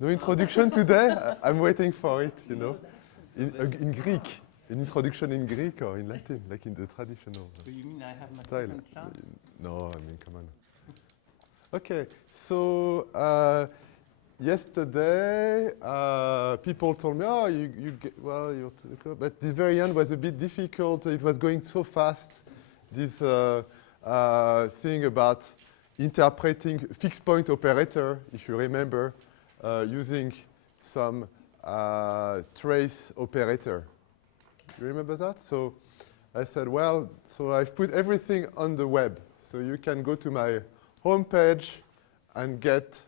No introduction today? I'm waiting for it, you know. In Greek. An introduction in Greek or in Latin, like in the traditional So you mean I have my style. second chance? No, I mean, come on. Okay, so yesterday people told me, oh, you get, well, but the very end was a bit difficult. It was going so fast. This thing about interpreting fixed point operator, if you remember, using some trace operator. You remember that? So I said, well, so I've put everything on the web. So you can go to my homepage and get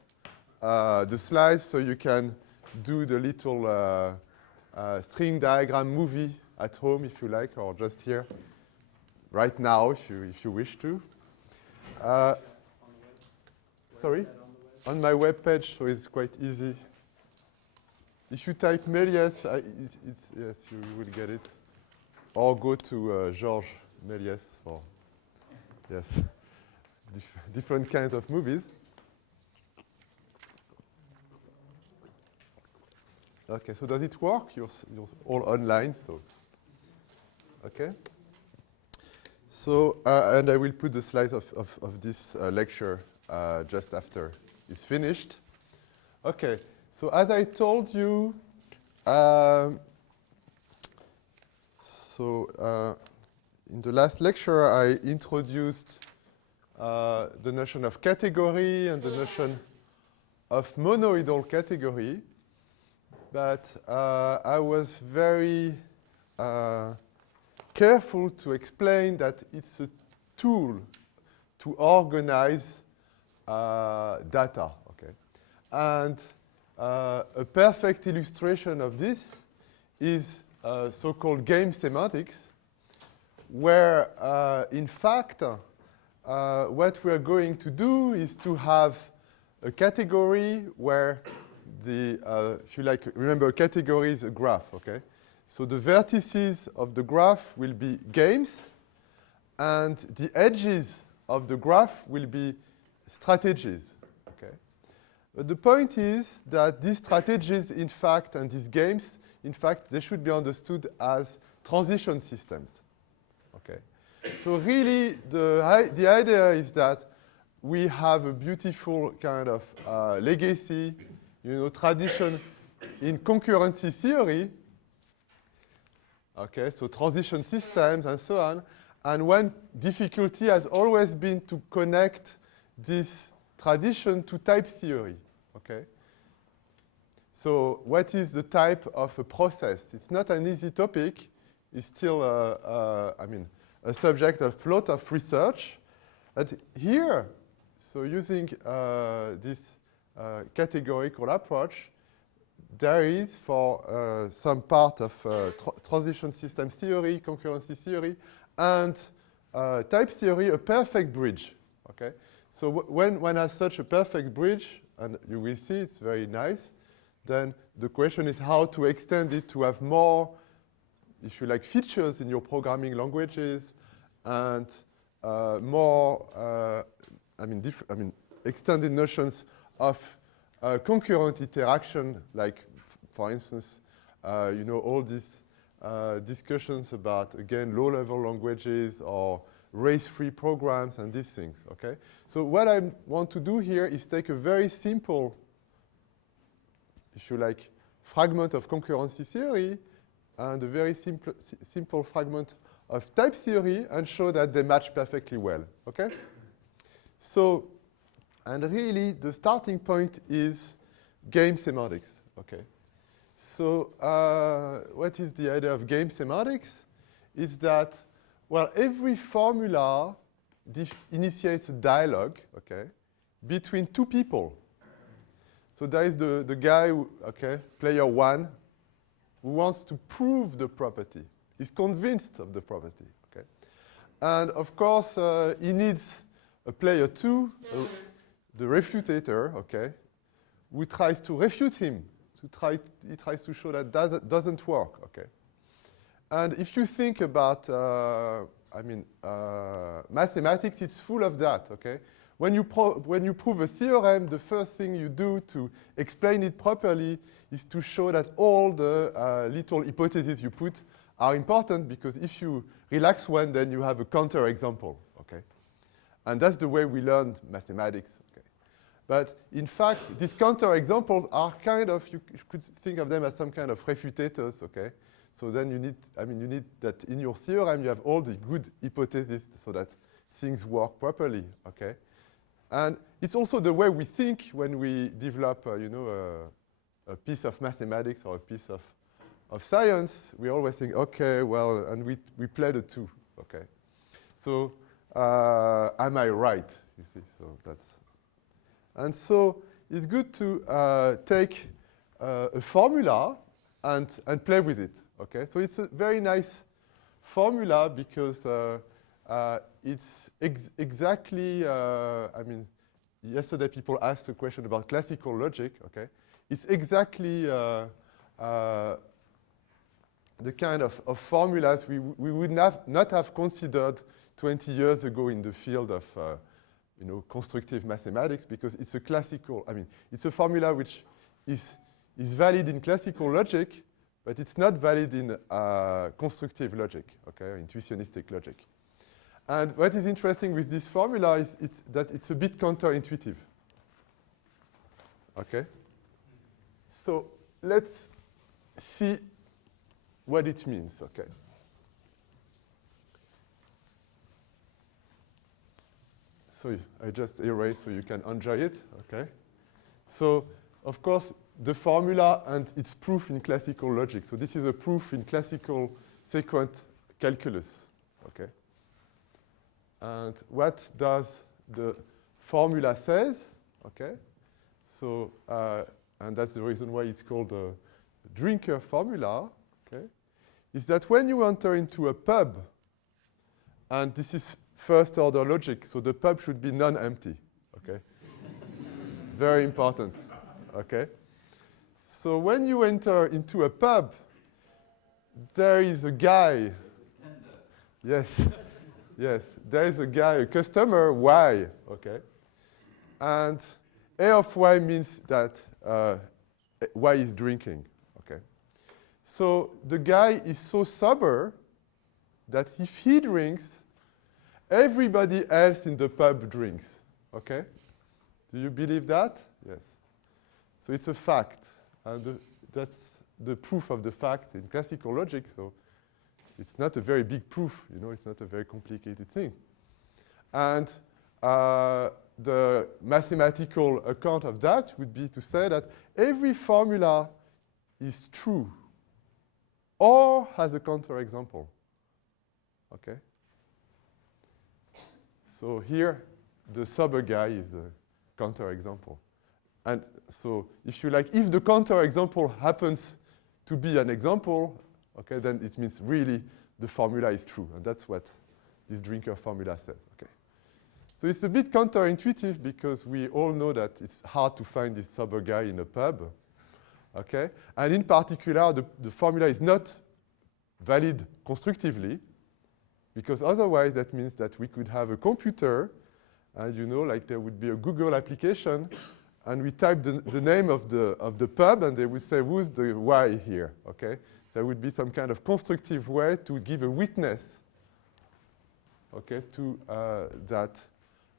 the slides so you can do the little string diagram movie at home if you like, or just here right now if you wish to. Sorry? On my web page, so it's quite easy. If you type Melliès, yes, you will get it. Or go to Georges Melliès for, yes, different kinds of movies. Okay, so does it work? You're all online, so. Okay. So, and I will put the slides of this lecture just after it's finished. Okay, so as I told you, in the last lecture, I introduced the notion of category and the notion of monoidal category. But I was very careful to explain that it's a tool to organize data. Okay? And a perfect illustration of this is so-called game semantics, where in fact what we're going to do is to have a category where if you like, remember a category is a graph, okay? So the vertices of the graph will be games, and the edges of the graph will be strategies, okay? But the point is that these strategies, in fact, and these games, in fact, they should be understood as transition systems, okay? So really, the idea is that we have a beautiful kind of legacy, tradition in concurrency theory, okay, so transition systems and so on. And one difficulty has always been to connect this tradition to type theory, okay? So what is the type of a process? It's not an easy topic. It's still, a subject of a lot of research. But here, so using this categorical approach, there is for some part of transition system theory, concurrency theory, and type theory a perfect bridge. Okay, so when one has such a perfect bridge, and you will see it's very nice, then the question is how to extend it to have more, if you like, features in your programming languages, and more, extended notions of concurrent interaction, like, for instance, all these discussions about, again, low-level languages or race-free programs and these things, okay? So what I want to do here is take a very simple, if you like, fragment of concurrency theory and a very simple fragment of type theory and show that they match perfectly well, okay? So, and really, the starting point is game semantics, okay? So what is the idea of game semantics? Is that, well, every formula initiates a dialogue, okay, between two people. So there is the guy, player one, who wants to prove the property. He's convinced of the property, okay? And of course, he needs a player two, the refutator, okay, who tries to refute him. He tries to show that doesn't work, okay? And if you think about, mathematics, it's full of that, okay? when you prove a theorem, the first thing you do to explain it properly is to show that all the little hypotheses you put are important, because if you relax one, then you have a counterexample, okay? And that's the way we learn mathematics, okay? But in fact, these counterexamples are kind of, you could think of them as some kind of refutators, okay? So then you need that in your theorem, you have all the good hypotheses so that things work properly, okay? And it's also the way we think when we develop, a piece of mathematics or a piece of science. We always think, okay, well, and we play the two, okay? So am I right, you see? So that's, and so it's good to take a formula and play with it, okay? So it's a very nice formula because it's exactly, yesterday people asked a question about classical logic, okay? It's exactly the kind of formulas we would not have considered 20 years ago in the field of constructive mathematics, because it's a classical, it's a formula which is valid in classical logic, but it's not valid in constructive logic, okay, intuitionistic logic. And what is interesting with this formula is that it's a bit counterintuitive, okay? So let's see what it means, okay? So I just erase so you can enjoy it, okay? So, of course, the formula and its proof in classical logic. So this is a proof in classical sequent calculus, okay? And what does the formula says, okay? So, and that's the reason why it's called the drinker formula, okay? Is that when you enter into a pub, and this is first order logic, so the pub should be non-empty, okay? Very important, okay? So when you enter into a pub, there is a guy, yes, yes, there is a guy, a customer, Y, okay? And A of Y means that Y is drinking, okay? So the guy is so sober that if he drinks, everybody else in the pub drinks, okay? Do you believe that? Yes. So it's a fact, and that's the proof of the fact in classical logic, so it's not a very big proof, it's not a very complicated thing. And the mathematical account of that would be to say that every formula is true or has a counterexample, okay? So here, the sober guy is the counterexample. And so if you like, if the counterexample happens to be an example, okay, then it means really the formula is true. And that's what this drinker formula says, okay? So it's a bit counterintuitive because we all know that it's hard to find this sober guy in a pub, okay? And in particular, the formula is not valid constructively, because otherwise that means that we could have a computer, and like there would be a Google application, and we type the name of the pub, and they would say, who's the Y here, okay? There would be some kind of constructive way to give a witness, okay, to that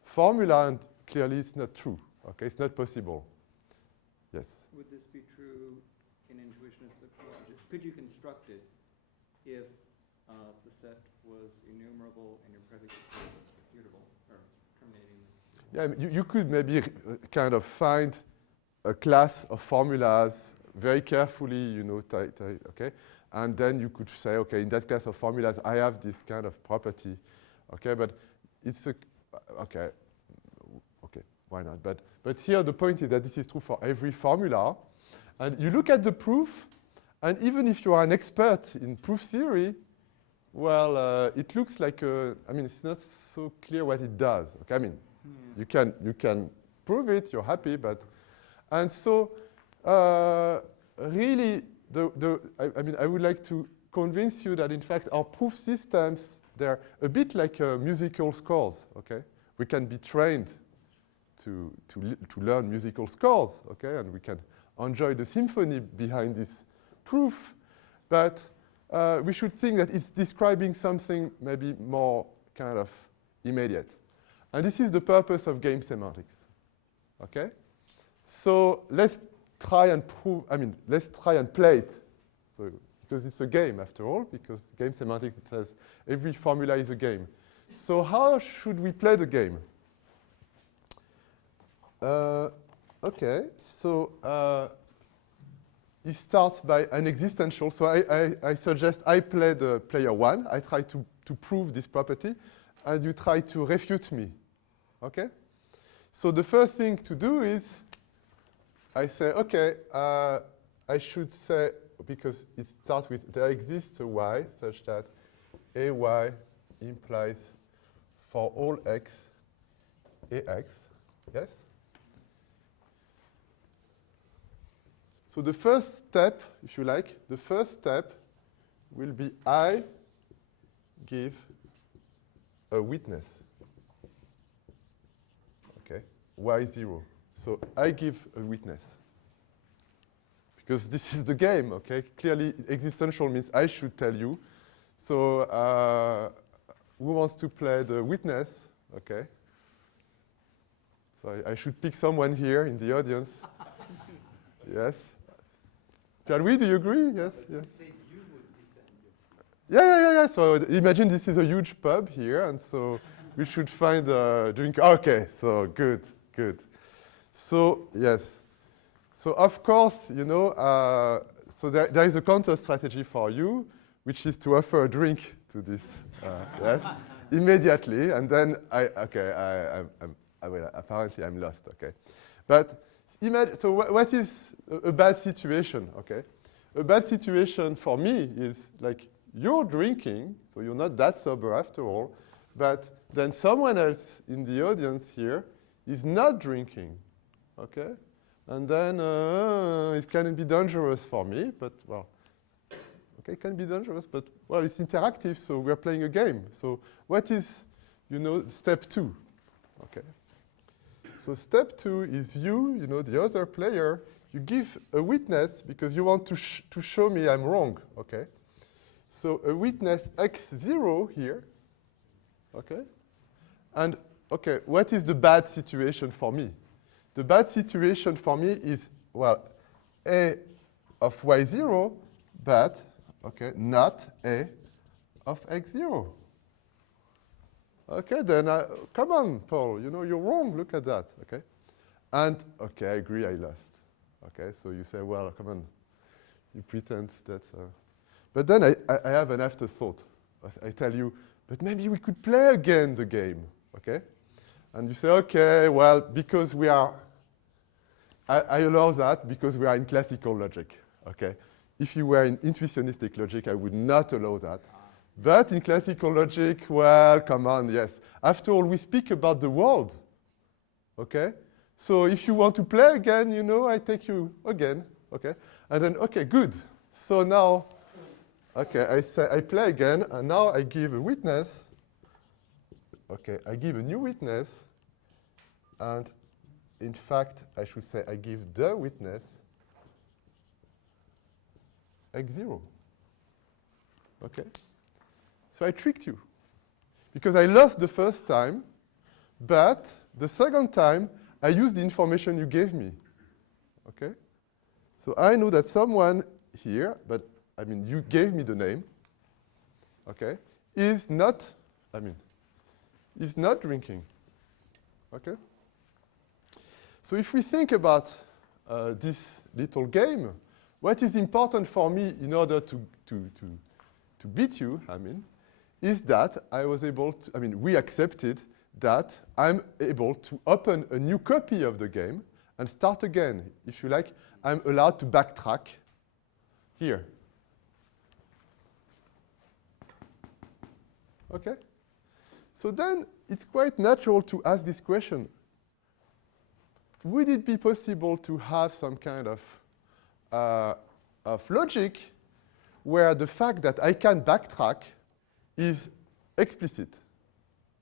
formula, and clearly it's not true, okay? It's not possible. Yes? Would this be true in intuitionistic logic? Could you construct it if the set was enumerable and your predicate was immutable, or terminating? Yeah, you could maybe kind of find a class of formulas very carefully, okay? And then you could say, okay, in that class of formulas, I have this kind of property, okay? But it's okay, why not? But here the point is that this is true for every formula. And you look at the proof, and even if you are an expert in proof theory, well, it looks like, it's not so clear what it does. Okay, you can prove it, you're happy, but, and so really, I would like to convince you that in fact our proof systems, they're a bit like musical scores, okay? We can be trained to learn musical scores, okay? And we can enjoy the symphony behind this proof. But we should think that it's describing something maybe more kind of immediate. And this is the purpose of game semantics, okay? So let's try and let's try and play it. So, because it's a game after all, because game semantics, it says every formula is a game. So how should we play the game? Okay, so it starts by an existential. So I suggest I play the player one. I try to prove this property, and you try to refute me. Okay? So the first thing to do is I say, okay, I should say, because it starts with there exists a y such that ay implies for all x, ax, yes? So the first step, if you like, the first step will be I give a witness, okay, y0. So I give a witness. Because this is the game, okay? Clearly, existential means I should tell you. So who wants to play the witness? Okay. So I should pick someone here in the audience. Yes. Pierre-Louis, do you agree? Yes. Yes. Yeah. So imagine this is a huge pub here, and so we should find a drink. Okay. So good. So yes. So of course, you know, so there is a counter strategy for you, which is to offer a drink to this, yes, immediately, and then apparently I'm lost, okay. But imagine, so what is a bad situation, okay? A bad situation for me is like you're drinking, so you're not that sober after all, but then someone else in the audience here is not drinking, okay? And then it can be dangerous for me, but well, okay, it can be dangerous, but well, it's interactive, so we're playing a game. So what is, you know, step 2? Okay. So step 2 is you know, the other player, you give a witness because you want to show me I'm wrong, okay? So a witness x0 here, okay? And, okay, what is the bad situation for me? The bad situation for me is, well, a of y0, but, okay, not a of x0. Okay, then, come on, Paul, you know, you're wrong, look at that, okay? And, okay, I agree, I lost. Okay, so you say, well, come on, you pretend that, but then I have an afterthought. I tell you, but maybe we could play again the game, okay? And you say, okay, well, because we are, I allow that because we are in classical logic, okay? If you were in intuitionistic logic, I would not allow that. But in classical logic, well, come on, yes. After all, we speak about the world, okay? So if you want to play again, you know, I take you again, okay? And then, okay, good. So now, okay, I say I play again, and now I give a witness. Okay, I give a new witness, and in fact, I should say I give the witness x0. Okay? So I tricked you. Because I lost the first time, but the second time, I used the information you gave me. Okay? So I know that someone here, but I mean, you gave me the name, okay, is not drinking. Okay? So if we think about this little game, what is important for me in order to beat you, is that I was able to, we accepted that I'm able to open a new copy of the game and start again. If you like, I'm allowed to backtrack here. Okay? So then it's quite natural to ask this question. Would it be possible to have some kind of logic where the fact that I can backtrack is explicit?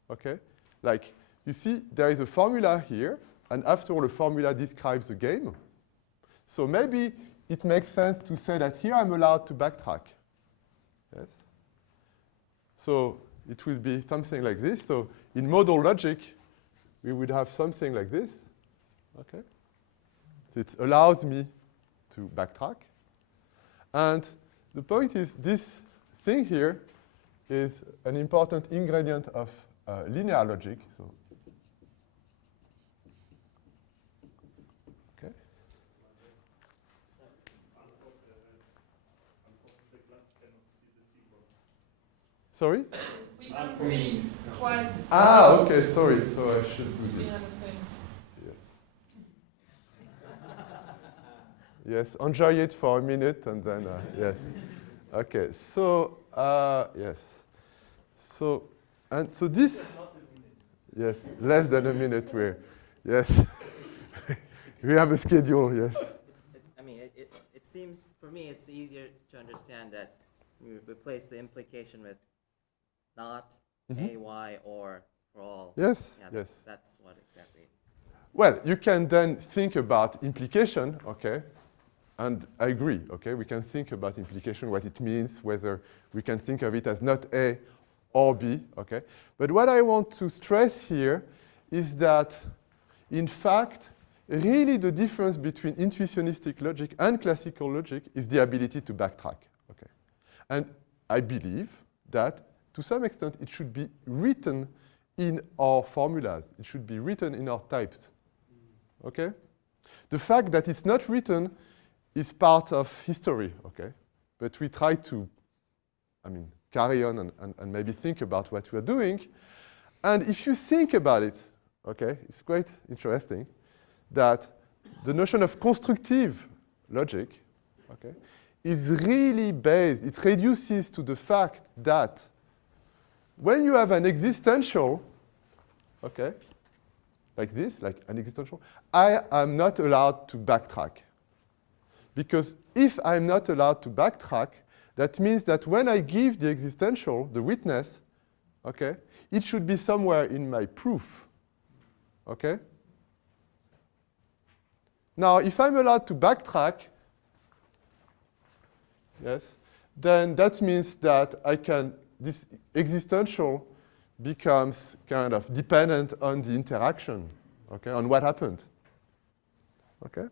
Okay? Like, you see, there is a formula here, and after all, a formula describes the game. So maybe it makes sense to say that here I'm allowed to backtrack. Yes. So it will be something like this. So in modal logic, we would have something like this. Okay. So it allows me to backtrack. And the point is, this thing here is an important ingredient of linear logic. So, okay. Sorry? We can't see quite. Ah, okay, sorry. So I should do this. Yes, enjoy it for a minute and then, yes. Okay, so, yes. So, and so this, yes, less than a minute, yes. We have a schedule, yes. I mean, it seems, for me, it's easier to understand that we replace the implication with not, AY, or for all. Yes, Yeah, yes. That's what exactly. Well, you can then think about implication, okay? And I agree, okay? We can think about implication, what it means, whether we can think of it as not A or B, okay? But what I want to stress here is that, in fact, really the difference between intuitionistic logic and classical logic is the ability to backtrack, okay? And I believe that, to some extent, it should be written in our formulas. It should be written in our types, okay? The fact that it's not written is part of history, okay? But we try to, carry on and maybe think about what we're doing. And if you think about it, okay, it's quite interesting that the notion of constructive logic, okay, is really based, it reduces to the fact that when you have an existential, okay, like this, like an existential, I am not allowed to backtrack. Because if I'm not allowed to backtrack, that means that when I give the existential, the witness, okay, it should be somewhere in my proof, okay? Now, if I'm allowed to backtrack, yes, then that means that I can, this existential becomes kind of dependent on the interaction, okay, on what happened, okay?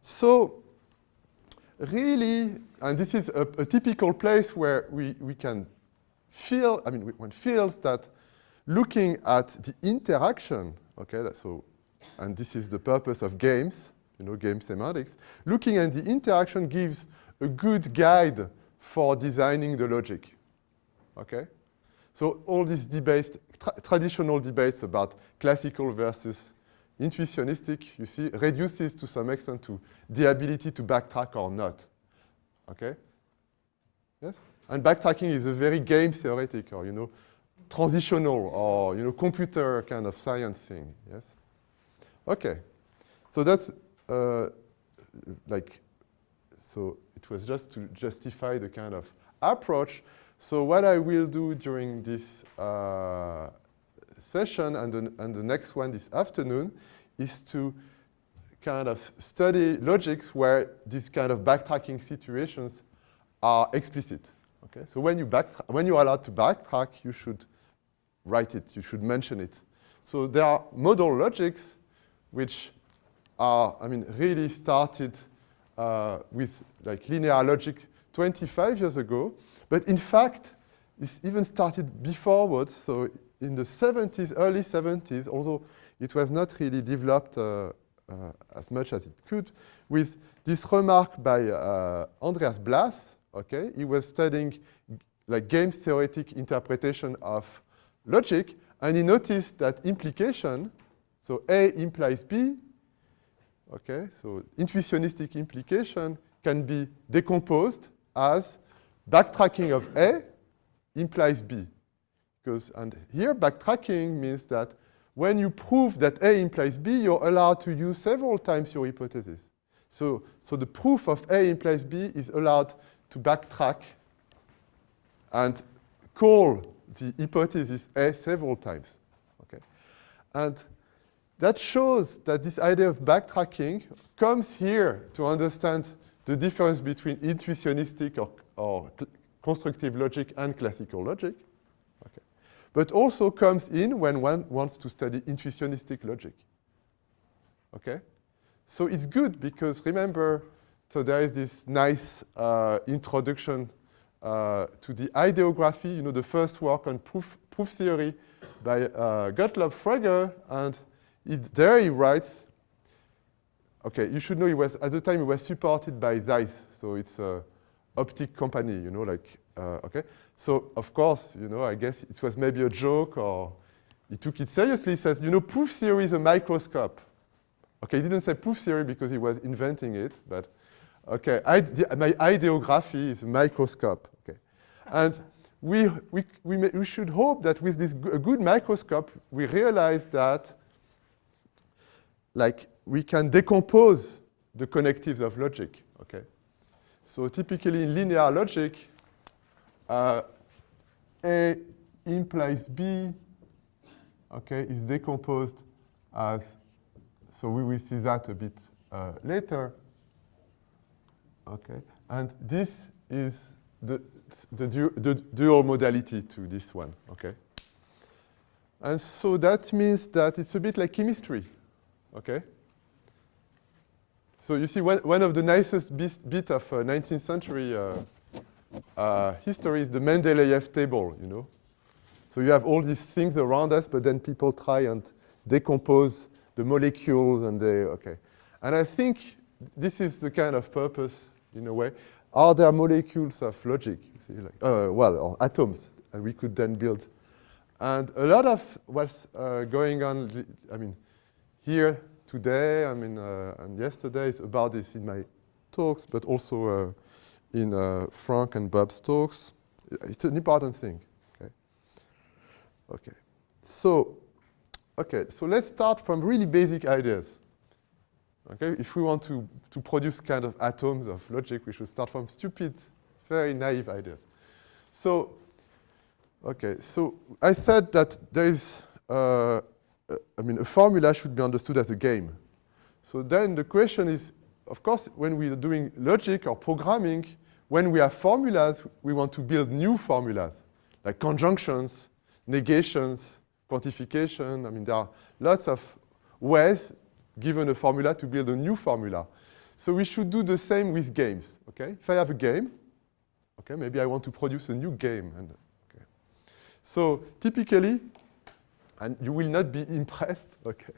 So, really, and this is a typical place where we can feel, one feels that looking at the interaction, okay, so, and this is the purpose of games, game semantics, looking at the interaction gives a good guide for designing the logic, okay? So all these debates, traditional debates about classical versus intuitionistic, you see, reduces to some extent to the ability to backtrack or not, okay? Yes? And backtracking is a very game theoretic or, transitional or, computer kind of science thing, yes? Okay, so that's so it was just to justify the kind of approach. So what I will do during this session and the next one this afternoon is to kind of study logics where these kind of backtracking situations are explicit. Okay, so when you are allowed to backtrack, you should write it. You should mention it. So there are modal logics which are, really started with like linear logic 25 years ago, but in fact, it's even started beforewards. So in the 70s, early 70s, although it was not really developed as much as it could, with this remark by Andreas Blass. Okay, he was studying like games theoretic interpretation of logic, and he noticed that implication, so A implies B, okay, so intuitionistic implication can be decomposed as backtracking of A implies B. And here backtracking means that when you prove that A implies B, you're allowed to use several times your hypothesis. So the proof of A implies B is allowed to backtrack and call the hypothesis A several times. Okay? And that shows that this idea of backtracking comes here to understand the difference between intuitionistic or constructive logic and classical logic. Okay. But also comes in when one wants to study intuitionistic logic. Okay? So it's good because remember, so there is this nice introduction to the ideography, you know, the first work on proof theory by Gottlob Frege, and there he writes, okay, you should know he was, at the time he was supported by Zeiss, so it's a optic company, you know, like, okay. So, of course, you know, I guess it was maybe a joke or he took it seriously. He says, you know, proof theory is a microscope. Okay, he didn't say proof theory because he was inventing it, but okay, my ideography is a microscope. Okay, and we should hope that with this good microscope, we realize that, like, we can decompose the connectives of logic. Okay, so typically in linear logic, A implies B. Okay, is decomposed as. So we will see that a bit later. Okay, and this is the dual modality to this one. Okay, and so that means that it's a bit like chemistry. Okay. So you see, one of the nicest bit of 19th century history is the Mendeleev table. You know, so you have all these things around us, but then people try and decompose the molecules and and I think this is the kind of purpose, in a way. Are there molecules of logic? You see, like, well, or atoms, and we could then build. And a lot of what's going on, I mean, here today, I mean, and yesterday is about this in my talks, but also in Frank and Bob's talks. It's an important thing. Okay. Okay. So let's start from really basic ideas. Okay, if we want to produce kind of atoms of logic, we should start from stupid, very naive ideas. So, okay, so I said that there is, I mean, a formula should be understood as a game. So then the question is, of course, when we are doing logic or programming, when we have formulas, we want to build new formulas, like conjunctions, negations, quantification. I mean, there are lots of ways, given a formula, to build a new formula. So we should do the same with games. Okay, if I have a game, okay, maybe I want to produce a new game. And okay, so typically, and you will not be impressed. Okay,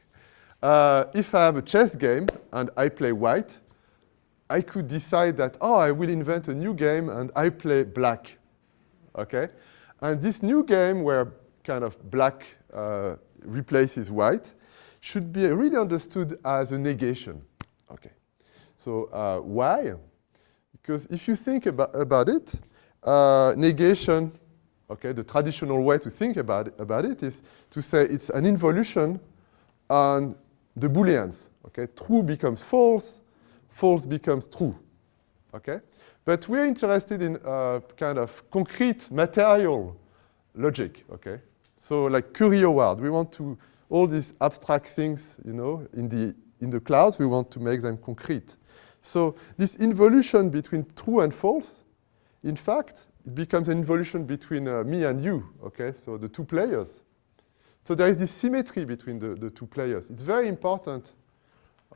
if I have a chess game and I play white, I could decide that I will invent a new game and I play black. Okay, and this new game where kind of black replaces white should be really understood as a negation. Okay, so why? Because if you think about it, negation, okay, the traditional way to think about it is to say it's an involution on the Booleans. Okay, true becomes false, false becomes true. Okay, but we're interested in kind of concrete material logic. Okay. So like Curie-Howard, we want to, all these abstract things, you know, in the clouds, we want to make them concrete. So this involution between true and false, in fact, it becomes an involution between me and you, okay, so the two players. So there is this symmetry between the two players. It's very important,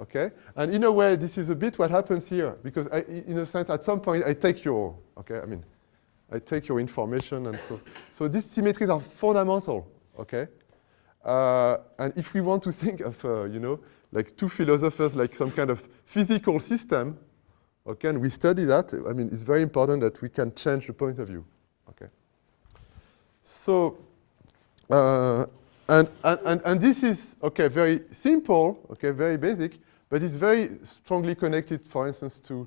okay? And in a way, this is a bit what happens here, because in a sense, at some point, I take your, okay, I mean, I take your information, and so these symmetries are fundamental, okay? And if we want to think of, you know, like two philosophers, like some kind of physical system, okay, and we study that, I mean, it's very important that we can change the point of view, okay? So, and this is, okay, very simple, okay, very basic, but it's very strongly connected, for instance, to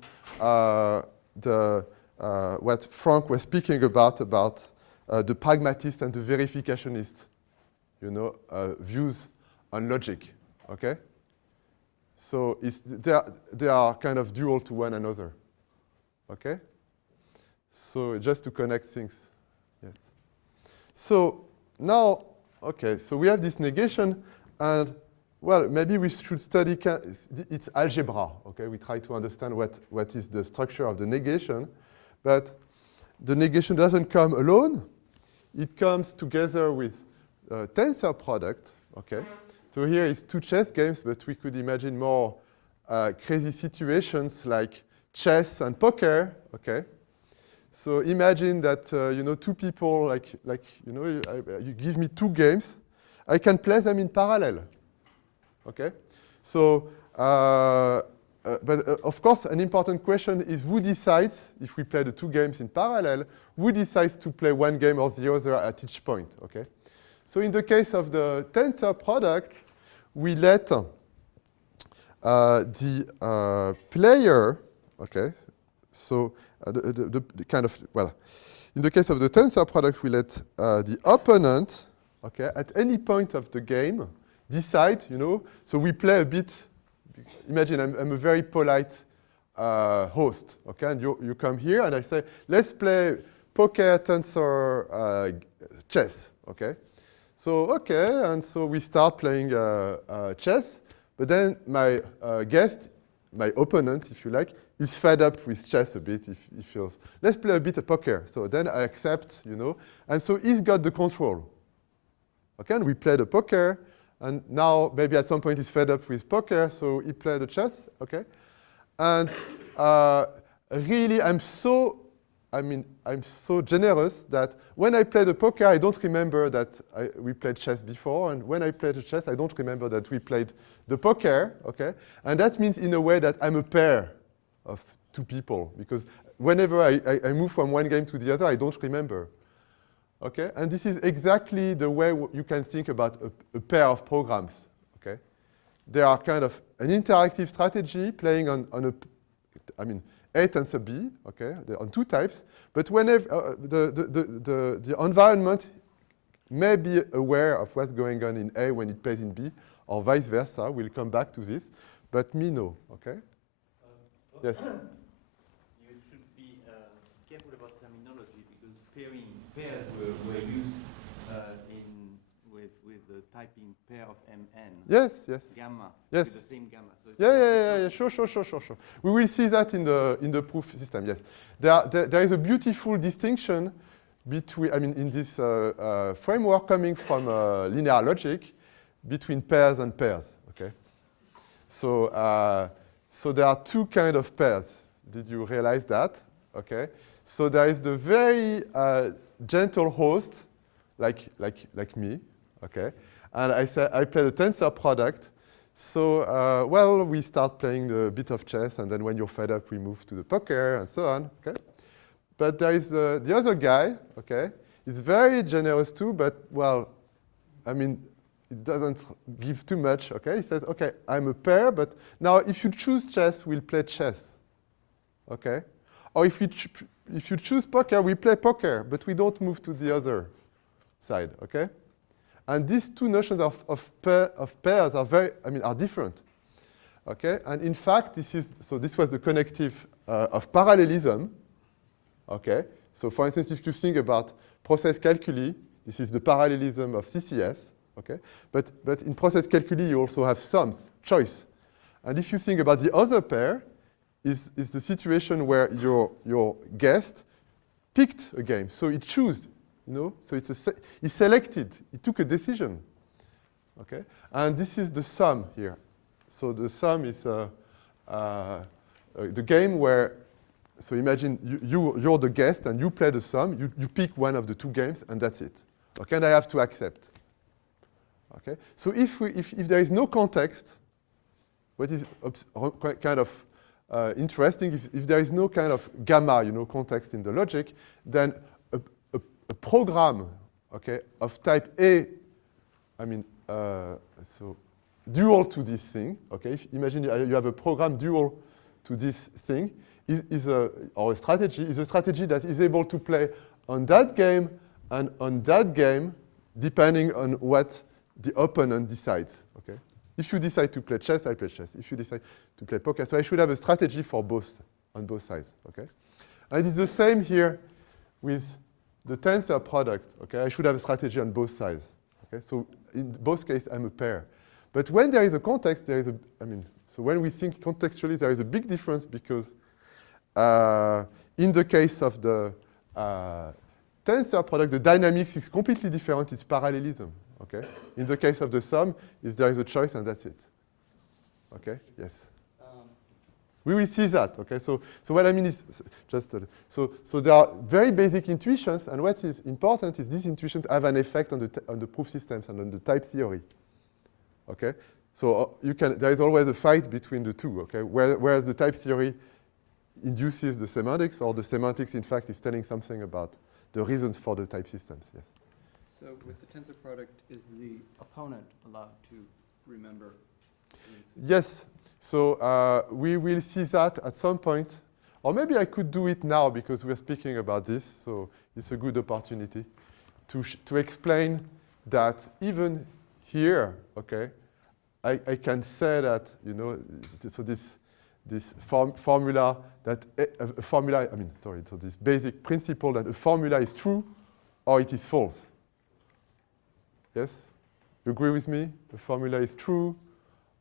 what Frank was speaking about the pragmatist and the verificationist, you know, views on logic, okay? So they are kind of dual to one another, okay? So just to connect things, yes. So now, okay, so we have this negation, and well, maybe we should study, it's algebra, okay? We try to understand what is the structure of the negation, but the negation doesn't come alone. It comes together with tensor product, okay? So here is two chess games, but we could imagine more crazy situations like chess and poker, okay? So imagine that, you know, two people, you know, you give me two games, I can play them in parallel, okay? So, but of course, an important question is who decides, if we play the two games in parallel, who decides to play one game or the other at each point, okay? So in the case of the tensor product, we let the player, okay, so the kind of, well, in the case of the tensor product, we let the opponent, okay, at any point of the game, decide, you know, so we play a bit, imagine I'm a very polite host, okay, and you come here and I say, let's play poker, tensor, chess, okay? So, okay, and so we start playing chess, but then my guest, my opponent, if you like, is fed up with chess a bit. If he feels, let's play a bit of poker. So then I accept, you know, and so he's got the control. Okay, and we play the poker, and now maybe at some point he's fed up with poker, so he played the chess, okay? And really, I'm so generous that when I play the poker, I don't remember that we played chess before, and when I play the chess, I don't remember that we played the poker, okay? And that means in a way that I'm a pair of two people, because whenever I move from one game to the other, I don't remember, okay? And this is exactly the way you can think about a pair of programs, okay? They are kind of an interactive strategy playing on A tensor B, okay, on two types, but whenever the environment may be aware of what's going on in A when it plays in B, or vice versa. We'll come back to this, but me no, okay? Yes? You should be careful about terminology because pairs were used with the typing pair of Mn. Yes, yes. Gamma. Yes. With the same gamma. So Yeah. Sure. We will see that in the proof system. Yes, there is a beautiful distinction between, in this framework coming from linear logic, between pairs and pairs. Okay, so there are two kinds of pairs. Did you realize that? Okay, so there is the very gentle host, like me. Okay, and I play the tensor product. So, well, we start playing a bit of chess, and then when you're fed up, we move to the poker, and so on, okay? But there is the other guy, okay? He's very generous too, but, well, it doesn't give too much, okay? He says, okay, I'm a pair, but now if you choose chess, we'll play chess, okay? Or if you choose poker, we play poker, but we don't move to the other side, okay? And these two notions of pairs are different, okay? And in fact, this was the connective of parallelism, okay? So for instance, if you think about process calculi, this is the parallelism of CCS, okay? But in process calculi, you also have sums, choice. And if you think about the other pair, is the situation where your guest picked a game, so it chose. You know, so he selected, he took a decision, okay? And this is the sum here. So the sum is the game where, so imagine you're the guest and you play the sum, you pick one of the two games and that's it, okay? And I have to accept, okay? So if there is no context, what is kind of interesting, if there is no kind of gamma, context in the logic, then a program, okay, of type A, so dual to this thing, okay? Imagine you have a program dual to this thing, or a strategy that is able to play on that game and on that game, depending on what the opponent decides, okay? If you decide to play chess, I play chess. If you decide to play poker, so I should have a strategy for both, on both sides, okay? And it's the same here with the tensor product, okay? I should have a strategy on both sides, okay? So in both cases, I'm a pair. But when there is a context, there is so when we think contextually, there is a big difference because in the case of the tensor product, the dynamics is completely different. It's parallelism. Okay. In the case of the sum, there is a choice and that's it. Okay. Yes. We will see that. Okay. So what I mean is just so there are very basic intuitions, and what is important is these intuitions have an effect on the proof systems and on the type theory. Okay. So there is always a fight between the two. Okay. Whereas the type theory induces the semantics, or the semantics, in fact, is telling something about the reasons for the type systems. Yes. So with the tensor product, is the opponent allowed to remember? Yes. So we will see that at some point. Or maybe I could do it now because we're speaking about this. So it's a good opportunity to explain that even here, okay, I can say that, you know, so this formula that so this basic principle that a formula is true or it is false. Yes? You agree with me? The formula is true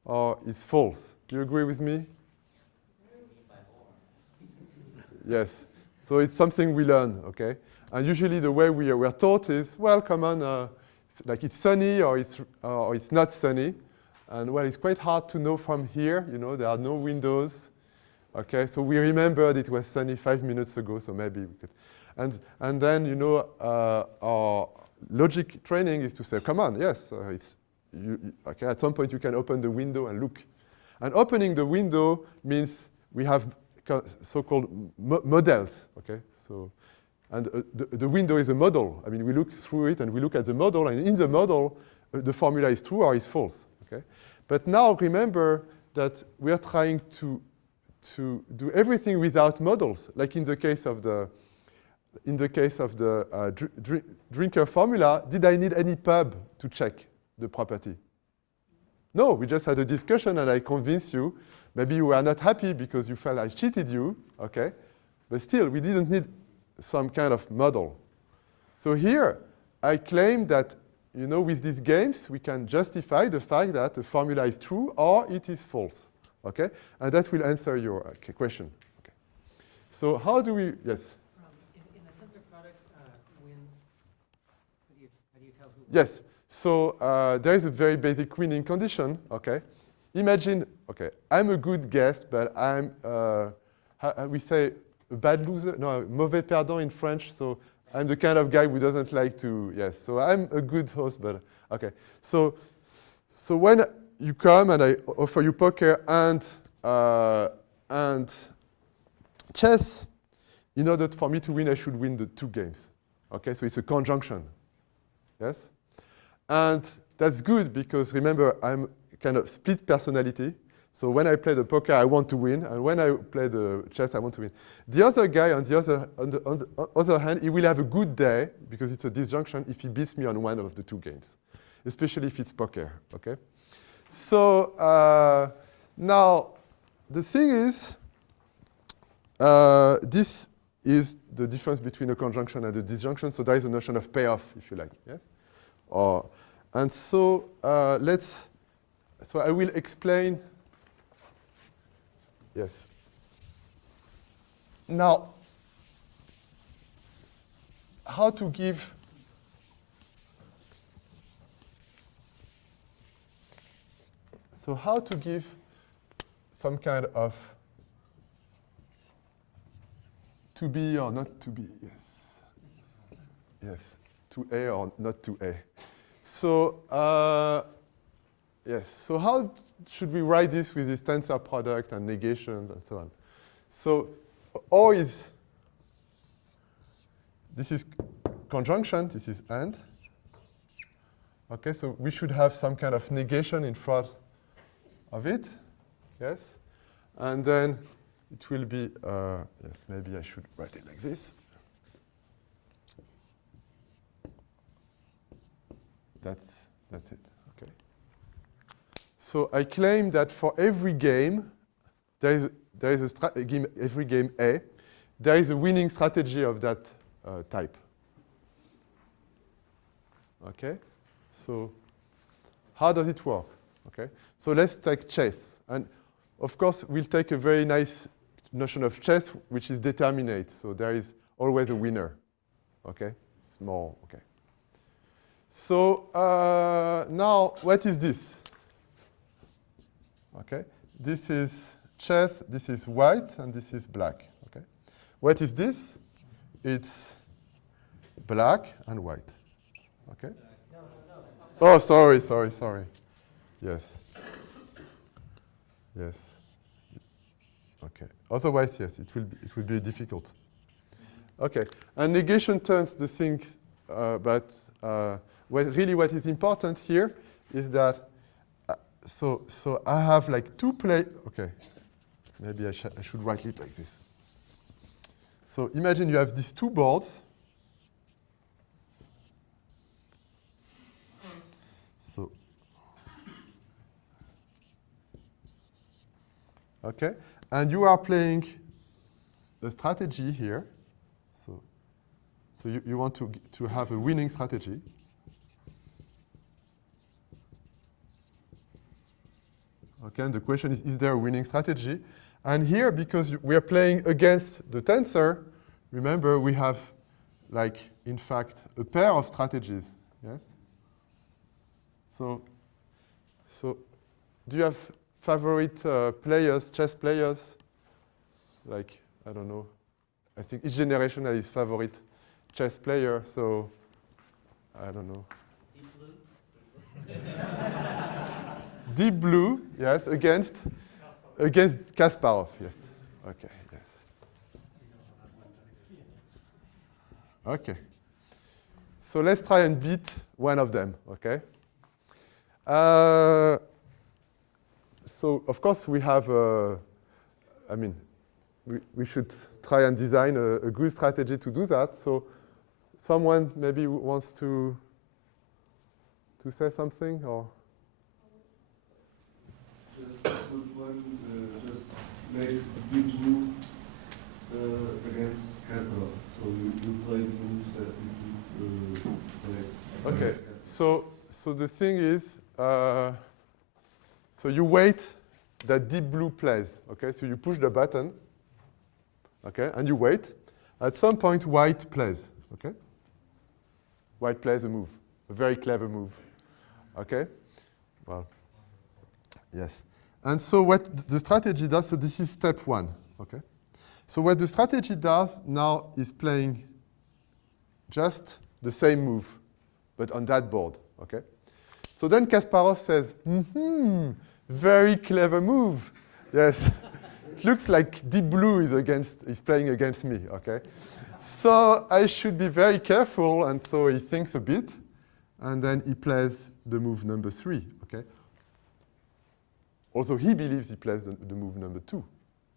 or is false. Do you agree with me? Yes. So it's something we learn, okay? And usually the way we are taught is, well, come on, like it's sunny or it's not sunny. And well, it's quite hard to know from here, you know, there are no windows. Okay, so we remembered it was sunny 5 minutes ago, so maybe we could. And then, you know, our logic training is to say, come on, yes, okay, at some point you can open the window and look. And opening the window means we have so-called models, okay? So, and the window is a model. I mean, we look through it and we look at the model, and in the model, the formula is true or is false, okay? But now remember that we are trying to do everything without models, like in the case of the drinker formula. Did I need any pub to check the property? No, we just had a discussion and I convinced you. Maybe you were not happy because you felt I cheated you, okay? But still, we didn't need some kind of model. So here, I claim that, you know, with these games, we can justify the fact that the formula is true or it is false, okay? And that will answer your question. Okay. So how do we, yes? In the tensor product, wins, how do you tell who wins? Yes. So there is a very basic winning condition, okay? Imagine, okay, I'm a good guest, but I'm, we say a bad loser? No, mauvais perdant in French. So I'm the kind of guy who doesn't like to, yes. So I'm a good host, but, okay. So when you come and I offer you poker and chess, in order for me to win, I should win the 2 games. Okay, so it's a conjunction, yes? And that's good because remember, I'm kind of split personality. So when I play the poker, I want to win. And when I play the chess, I want to win. The other guy, on the other hand, he will have a good day because it's a disjunction if he beats me on one of the 2 games, especially if it's poker, okay? So now, the thing is, this is the difference between a conjunction and a disjunction. So there is a notion of payoff, if you like, yes? And so so I will explain, yes. Now, how to give some kind of to be or not to be, yes. Yes, to A or not to A. So, yes, so how should we write this with this tensor product and negations and so on? So, O is, this is conjunction, this is AND. Okay, so we should have some kind of negation in front of it, yes? And then it will be, yes, maybe I should write it like this. That's it, okay. So I claim that for every game, there is every game A, there is a winning strategy of that type. Okay, so how does it work? Okay? So let's take chess. And of course, we'll take a very nice notion of chess, which is determinate. So there is always a winner. Okay? Small. Okay. So now, what is this? Okay? This is chess, this is white, and this is black. Okay? What is this? It's black and white. Okay? Oh, sorry. Yes. Yes. Okay. Otherwise, yes, it will be difficult. Okay. And negation turns the things, but what is important here is that so I have like two okay. Maybe I should write it like this. So imagine you have these two boards. So, okay, and you are playing a strategy here. So you want to have a winning strategy. Okay, and the question is there a winning strategy? And here, because we are playing against the tensor, remember we have, like, in fact, a pair of strategies. Yes? So do you have favorite players, chess players? Like, I don't know. I think each generation has its favorite chess player, so I don't know. Deep blue, yes, against Kasparov, yes. Okay, yes. Okay. So let's try and beat one of them, okay? So of course we have, we should try and design a good strategy to do that. So someone maybe wants to say something, or? Just put one, just make deep blue against Kasparov. So you play moves that deep blue plays. Okay. So the thing is, so you wait that deep blue plays. Okay. So you push the button. Okay, and you wait. At some point, white plays. Okay. White plays a move, a very clever move. Okay. Well. Yes. And so what the strategy does, so this is step one, okay? So what the strategy does now is playing just the same move, but on that board, okay? So then Kasparov says, very clever move. Yes. It looks like deep blue is playing against me, okay? So I should be very careful, and so he thinks a bit, and then he plays the move number 3, okay? Although he believes he plays the move number 2.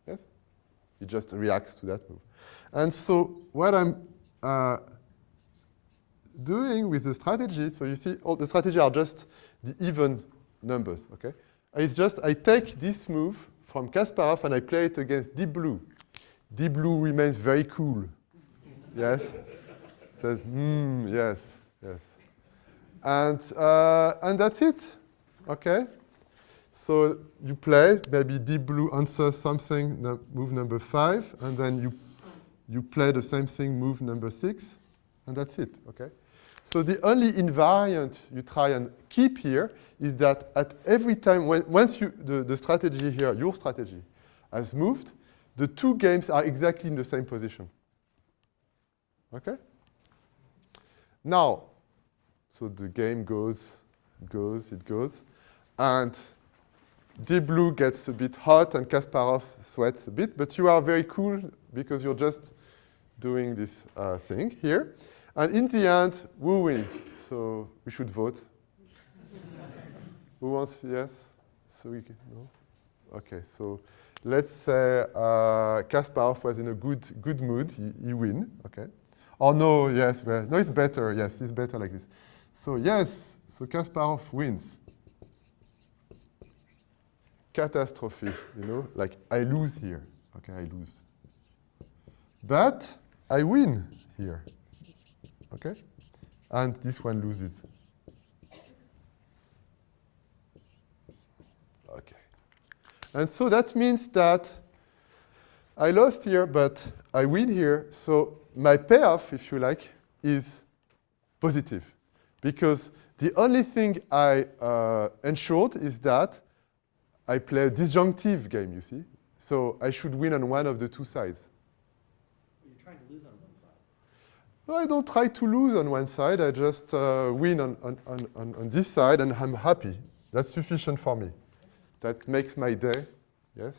Yes? He just reacts to that move. And so what I'm doing with the strategy, so you see all the strategies are just the even numbers, okay? It's just I take this move from Kasparov and I play it against deep blue. Deep blue remains very cool. Yes? Says, yes, yes. And that's it, okay? So you play, maybe deep blue answers something, move number 5, and then you play the same thing, move number 6, and that's it, okay? So the only invariant you try and keep here is that at every time, once the strategy here, your strategy, has moved, the two games are exactly in the same position. Okay? Now, so the game goes, and deep blue gets a bit hot and Kasparov sweats a bit, but you are very cool because you're just doing this thing here. And in the end, who wins? So we should vote. Who wants yes? So we can, no? Okay, so let's say Kasparov was in a good mood. He win, okay? Or no, yes, well, no, it's better. Yes, it's better like this. So yes, so Kasparov wins. Catastrophe, like I lose here. Okay, I lose. But I win here. Okay? And this one loses. And so that means that I lost here, but I win here. So my payoff, if you like, is positive. Because the only thing I ensured is that I play a disjunctive game, you see. So I should win on one of the two sides. You're trying to lose on one side. No, I don't try to lose on one side. I just win on this side, and I'm happy. That's sufficient for me. That makes my day. Yes?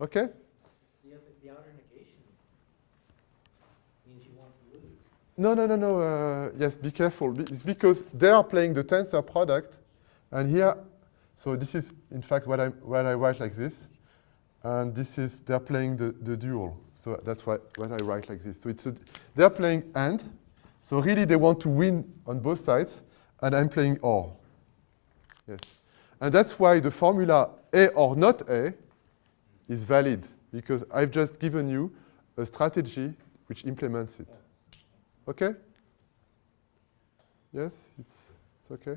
Okay? The outer negation means you want to lose. No. Yes, be careful. It's because they are playing the tensor product, and here, so this is in fact what I write like this, and this is they're playing the dual. So that's what I write like this. So they're playing AND. So really they want to win on both sides, and I'm playing OR. Yes, and that's why the formula A or not A is valid, because I've just given you a strategy which implements it. Okay? Yes, it's okay.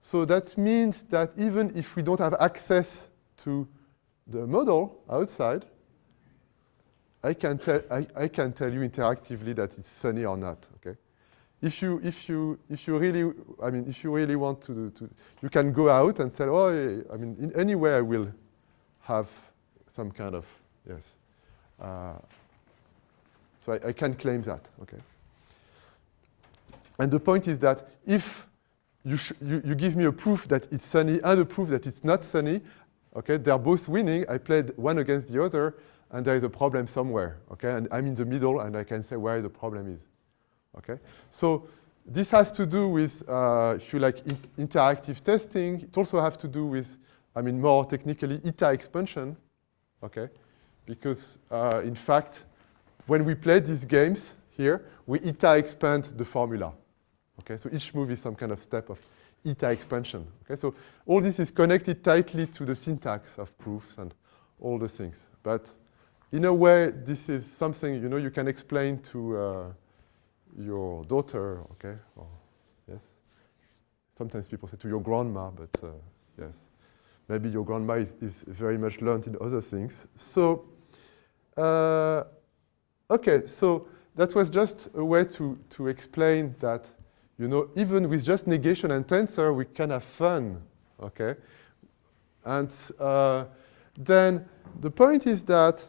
So that means that even if we don't have access to the model outside, I can tell you interactively that it's sunny or not. Okay? If you really want to you can go out and say, oh, I mean, in any way I will have some kind of yes. So I can claim that. Okay. And the point is that if you give me a proof that it's sunny and a proof that it's not sunny, okay, they're both winning. I played one against the other, and there is a problem somewhere. Okay, and I'm in the middle, and I can say where the problem is. Okay, so this has to do with, if you like, interactive testing. It also has to do with, I mean, more technically, eta expansion. Okay, because in fact, when we play these games here, we eta expand the formula. Okay, so each move is some kind of step of eta expansion. Okay, so all this is connected tightly to the syntax of proofs and all the things. But in a way, this is something you can explain to your daughter. Okay, or, yes. Sometimes people say to your grandma, but yes, maybe your grandma is very much learned in other things. So, okay, so that was just a way to explain that. Even with just negation and tensor, we can have fun, okay? And then the point is that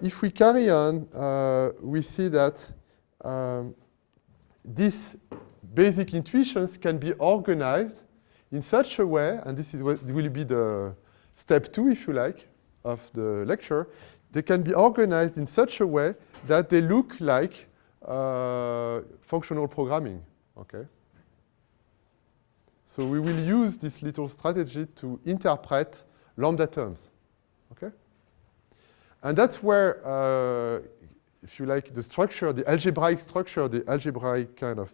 if we carry on, we see that these basic intuitions can be organized in such a way, and this is what will be the step 2, if you like, of the lecture. They can be organized in such a way that they look like functional programming. Okay. So we will use this little strategy to interpret lambda terms. Okay. And that's where, if you like, the structure, the algebraic structure, the algebraic kind of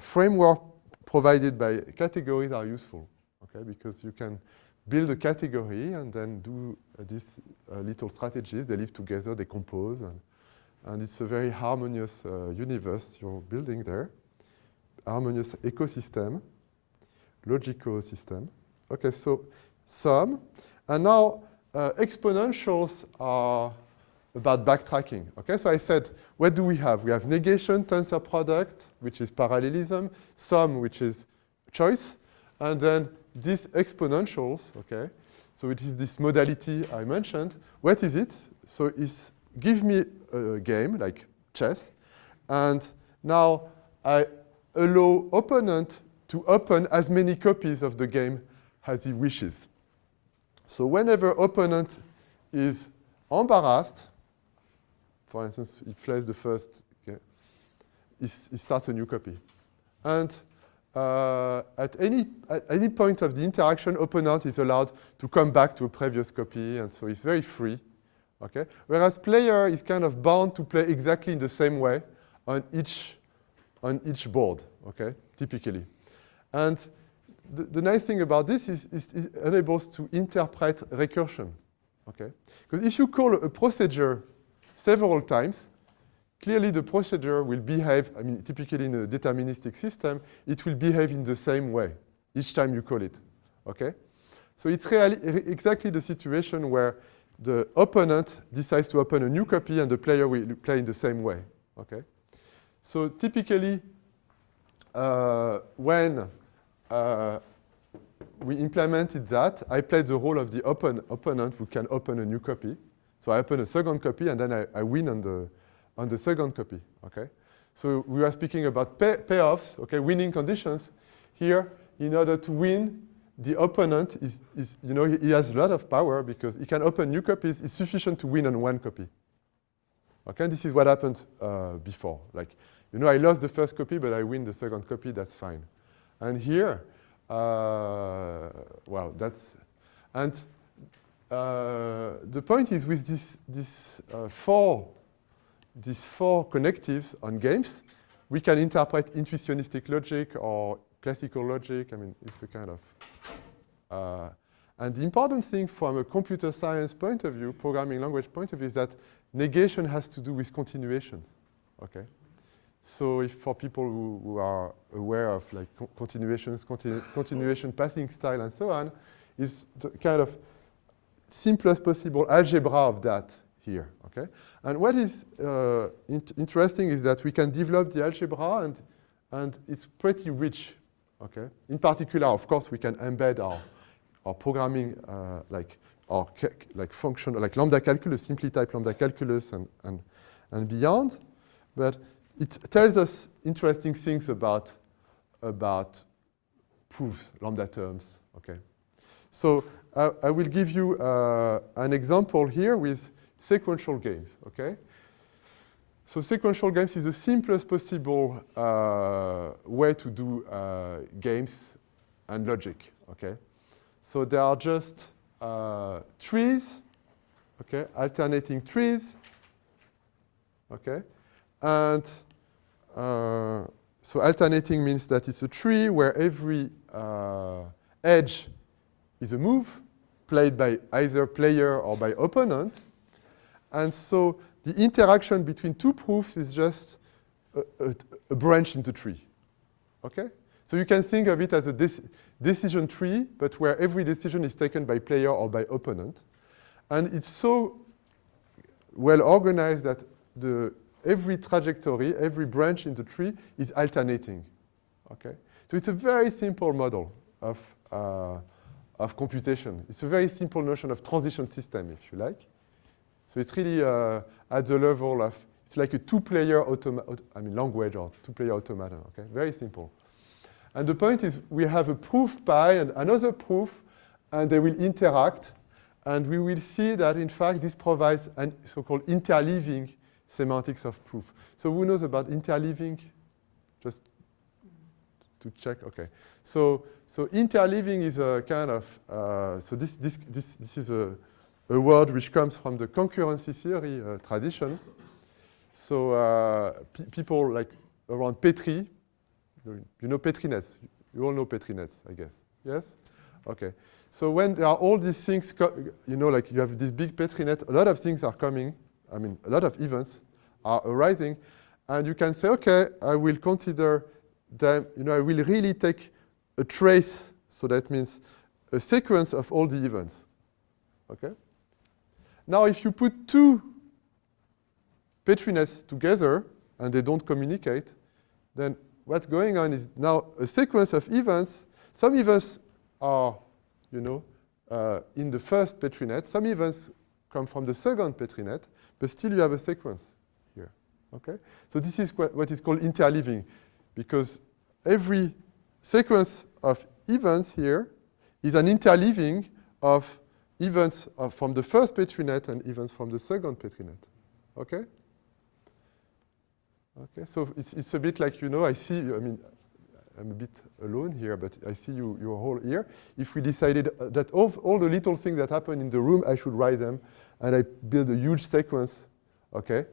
framework provided by categories are useful. Okay, because you can build a category and then do these little strategies. They live together, they compose, and it's a very harmonious universe you're building there. Harmonious ecosystem, logical system. Okay, so sum. And now exponentials are about backtracking. Okay, so I said, what do we have? We have negation, tensor product, which is parallelism, sum, which is choice, and then these exponentials, okay? So it is this modality I mentioned. What is it? So it's give me a game like chess, and now I allow opponent to open as many copies of the game as he wishes. So whenever opponent is embarrassed, for instance, he plays the first, okay, he starts a new copy. And at any point of the interaction, opponent is allowed to come back to a previous copy, and so it's very free. Okay? Whereas player is kind of bound to play exactly in the same way on each board, okay, typically. And the nice thing about this is it enables to interpret recursion, okay? Because if you call a procedure several times, clearly the procedure will behave, I mean, typically in a deterministic system, it will behave in the same way each time you call it, Okay? So it's really exactly the situation where the opponent decides to open a new copy and the player will play in the same way. Okay? So typically, when we implemented that, I played the role of the opponent who can open a new copy. So I open a second copy and then I win on the second copy. Okay? So we are speaking about payoffs, okay, winning conditions. Here, in order to win, the opponent is you know, he has a lot of power because he can open new copies. It's sufficient to win on one copy. Okay, this is what happened before. Like, you know, I lost the first copy, but I win the second copy. That's fine. And here, well, that's and the point is with these four connectives on games, we can interpret intuitionistic logic or classical logic. I mean, it's a kind of and the important thing from a computer science point of view, programming language point of view, is that negation has to do with continuations. Okay, so if for people who are aware of like continuations, continuation passing style, and so on, is the kind of simplest possible algebra of that here. Okay, and what is interesting is that we can develop the algebra, and it's pretty rich. Okay, in particular, of course, we can embed our programming like function, like lambda calculus, simply type lambda calculus, and beyond. But it tells us interesting things about proofs, lambda terms. Okay, so I will give you an example here with sequential games. Okay, so sequential games is the simplest possible way to do games and logic. Okay, so there are just trees. Okay, alternating trees. Okay, and so alternating means that it's a tree where every edge is a move played by either player or by opponent. And so the interaction between two proofs is just a branch in the tree. Okay? So you can think of it as a decision tree, but where every decision is taken by player or by opponent. And it's so well organized that every trajectory, every branch in the tree is alternating. Okay? So it's a very simple model of computation. It's a very simple notion of transition system, if you like. So it's really at the level of, it's like a two-player language or two-player automaton. Okay? Very simple. And the point is we have a proof pi and another proof, and they will interact. And we will see that, in fact, this provides a so-called interleaving semantics of proof. So who knows about interleaving? Just to check. Okay. So interleaving is a kind of so this is a word which comes from the concurrency theory tradition. So people like around Petri, you know Petri nets. You all know Petri nets, I guess. Yes. Okay. So when there are all these things, you know, like you have this big Petri net, a lot of things are coming. I mean, a lot of events are arising, and you can say, okay, I will consider them, you know, I will really take a trace, so that means a sequence of all the events. Okay? Now, if you put two Petri nets together and they don't communicate, then what's going on is now a sequence of events. Some events are, you know, in the first Petri net. Some events come from the second Petri net, but still you have a sequence here. Okay? So this is what is called interleaving, because every sequence of events here is an interleaving of events from the first Petri net and events from the second Petri net. Okay? Okay, so it's a bit like, you know, I see you, I mean, I'm a bit alone here, but I see you're all here. If we decided that all the little things that happen in the room, I should write them, and I build a huge sequence, okay?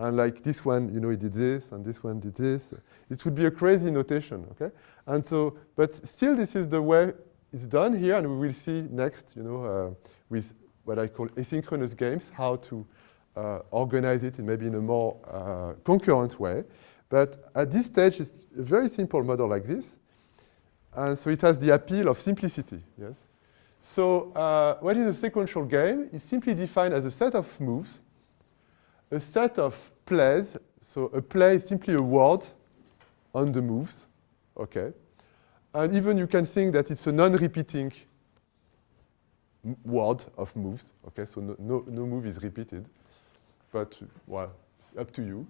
And like this one, you know, it did this, and this one did this. It would be a crazy notation, okay? And so, but still, this is the way it's done here, and we will see next, you know, with what I call asynchronous games, how to organize it maybe in a more concurrent way. But at this stage, it's a very simple model like this. And so it has the appeal of simplicity, yes? So what is a sequential game? It's simply defined as a set of moves, a set of plays. So a play is simply a word on the moves, okay? And even you can think that it's a non-repeating word of moves, okay? So no move is repeated, but well, it's up to you.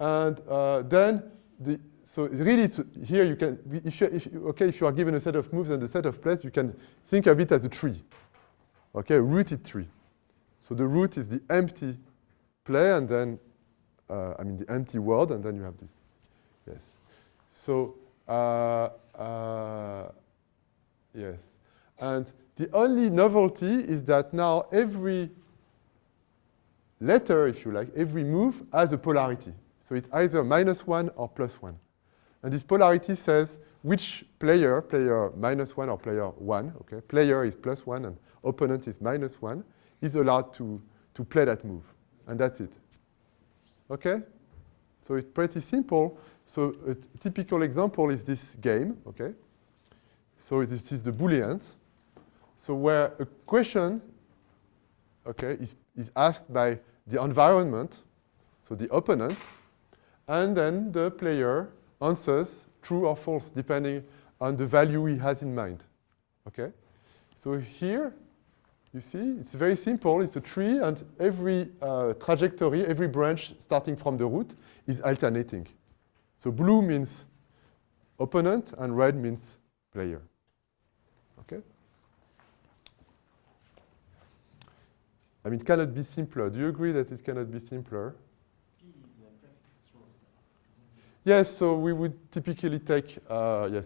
And then so really, here you can, if you are given a set of moves and a set of plays, you can think of it as a tree, okay, a rooted tree. So the root is the empty play, and then, the empty word, and then you have this. Yes. So, yes. And the only novelty is that now every letter, if you like, every move has a polarity. So it's either -1 or +1. And this polarity says which player -1 or player 1, okay? Player is +1 and opponent is -1, is allowed to play that move. And that's it. Okay? So it's pretty simple. So a typical example is this game, okay? So this is the Booleans. So where a question, okay, is asked by the environment, so the opponent, and then the player answers true or false, depending on the value he has in mind, okay? So here, you see, it's very simple. It's a tree, and every trajectory, every branch starting from the root is alternating. So blue means opponent, and red means player, okay? I mean, it cannot be simpler. Do you agree that it cannot be simpler? Yes, so we would typically take,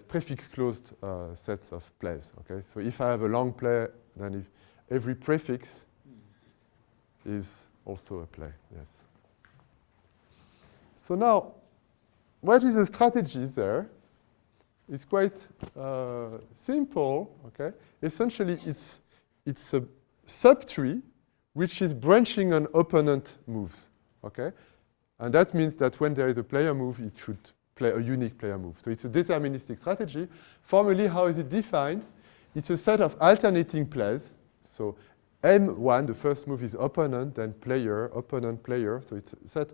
prefix-closed sets of plays, okay? So if I have a long play, then if every prefix is also a play, yes. So now, what is the strategy there? It's quite simple, okay? Essentially, it's a subtree which is branching on opponent moves, okay? And that means that when there is a player move, it should play a unique player move. So it's a deterministic strategy. Formally, how is it defined? It's a set of alternating plays. So M1, the first move is opponent, then player, opponent, player. So it's a set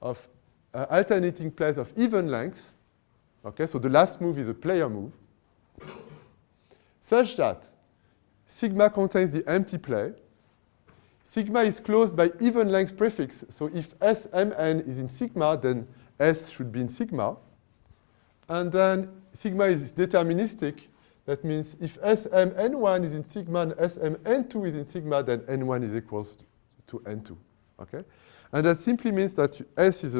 of alternating plays of even length. Okay, so the last move is a player move, such that sigma contains the empty play. Sigma is closed by even length prefix. So if SMN is in sigma, then S should be in sigma. And then sigma is deterministic. That means if SMN1 is in sigma and SMN2 is in sigma, then N1 is equals to N2. Okay? And that simply means that S is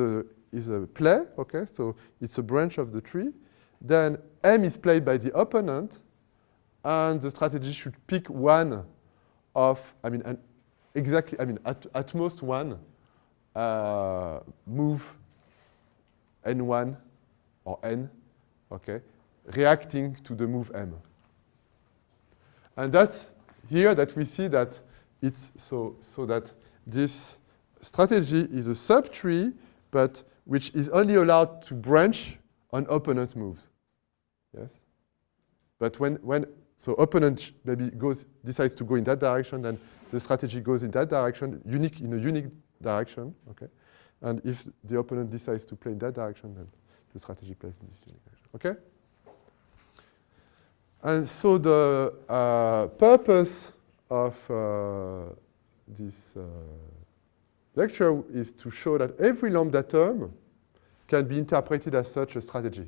a play, okay? So it's a branch of the tree. Then M is played by the opponent, and the strategy should pick one of, at most one move N1 or N, okay, reacting to the move M. And that's here that we see that it's so that this strategy is a subtree, but which is only allowed to branch on opponent moves. Yes? But so opponent maybe decides to go in that direction, then the strategy goes in that direction, in a unique direction, okay? And if the opponent decides to play in that direction, then the strategy plays in this unique direction, okay? And so the purpose of this lecture is to show that every lambda term can be interpreted as such a strategy.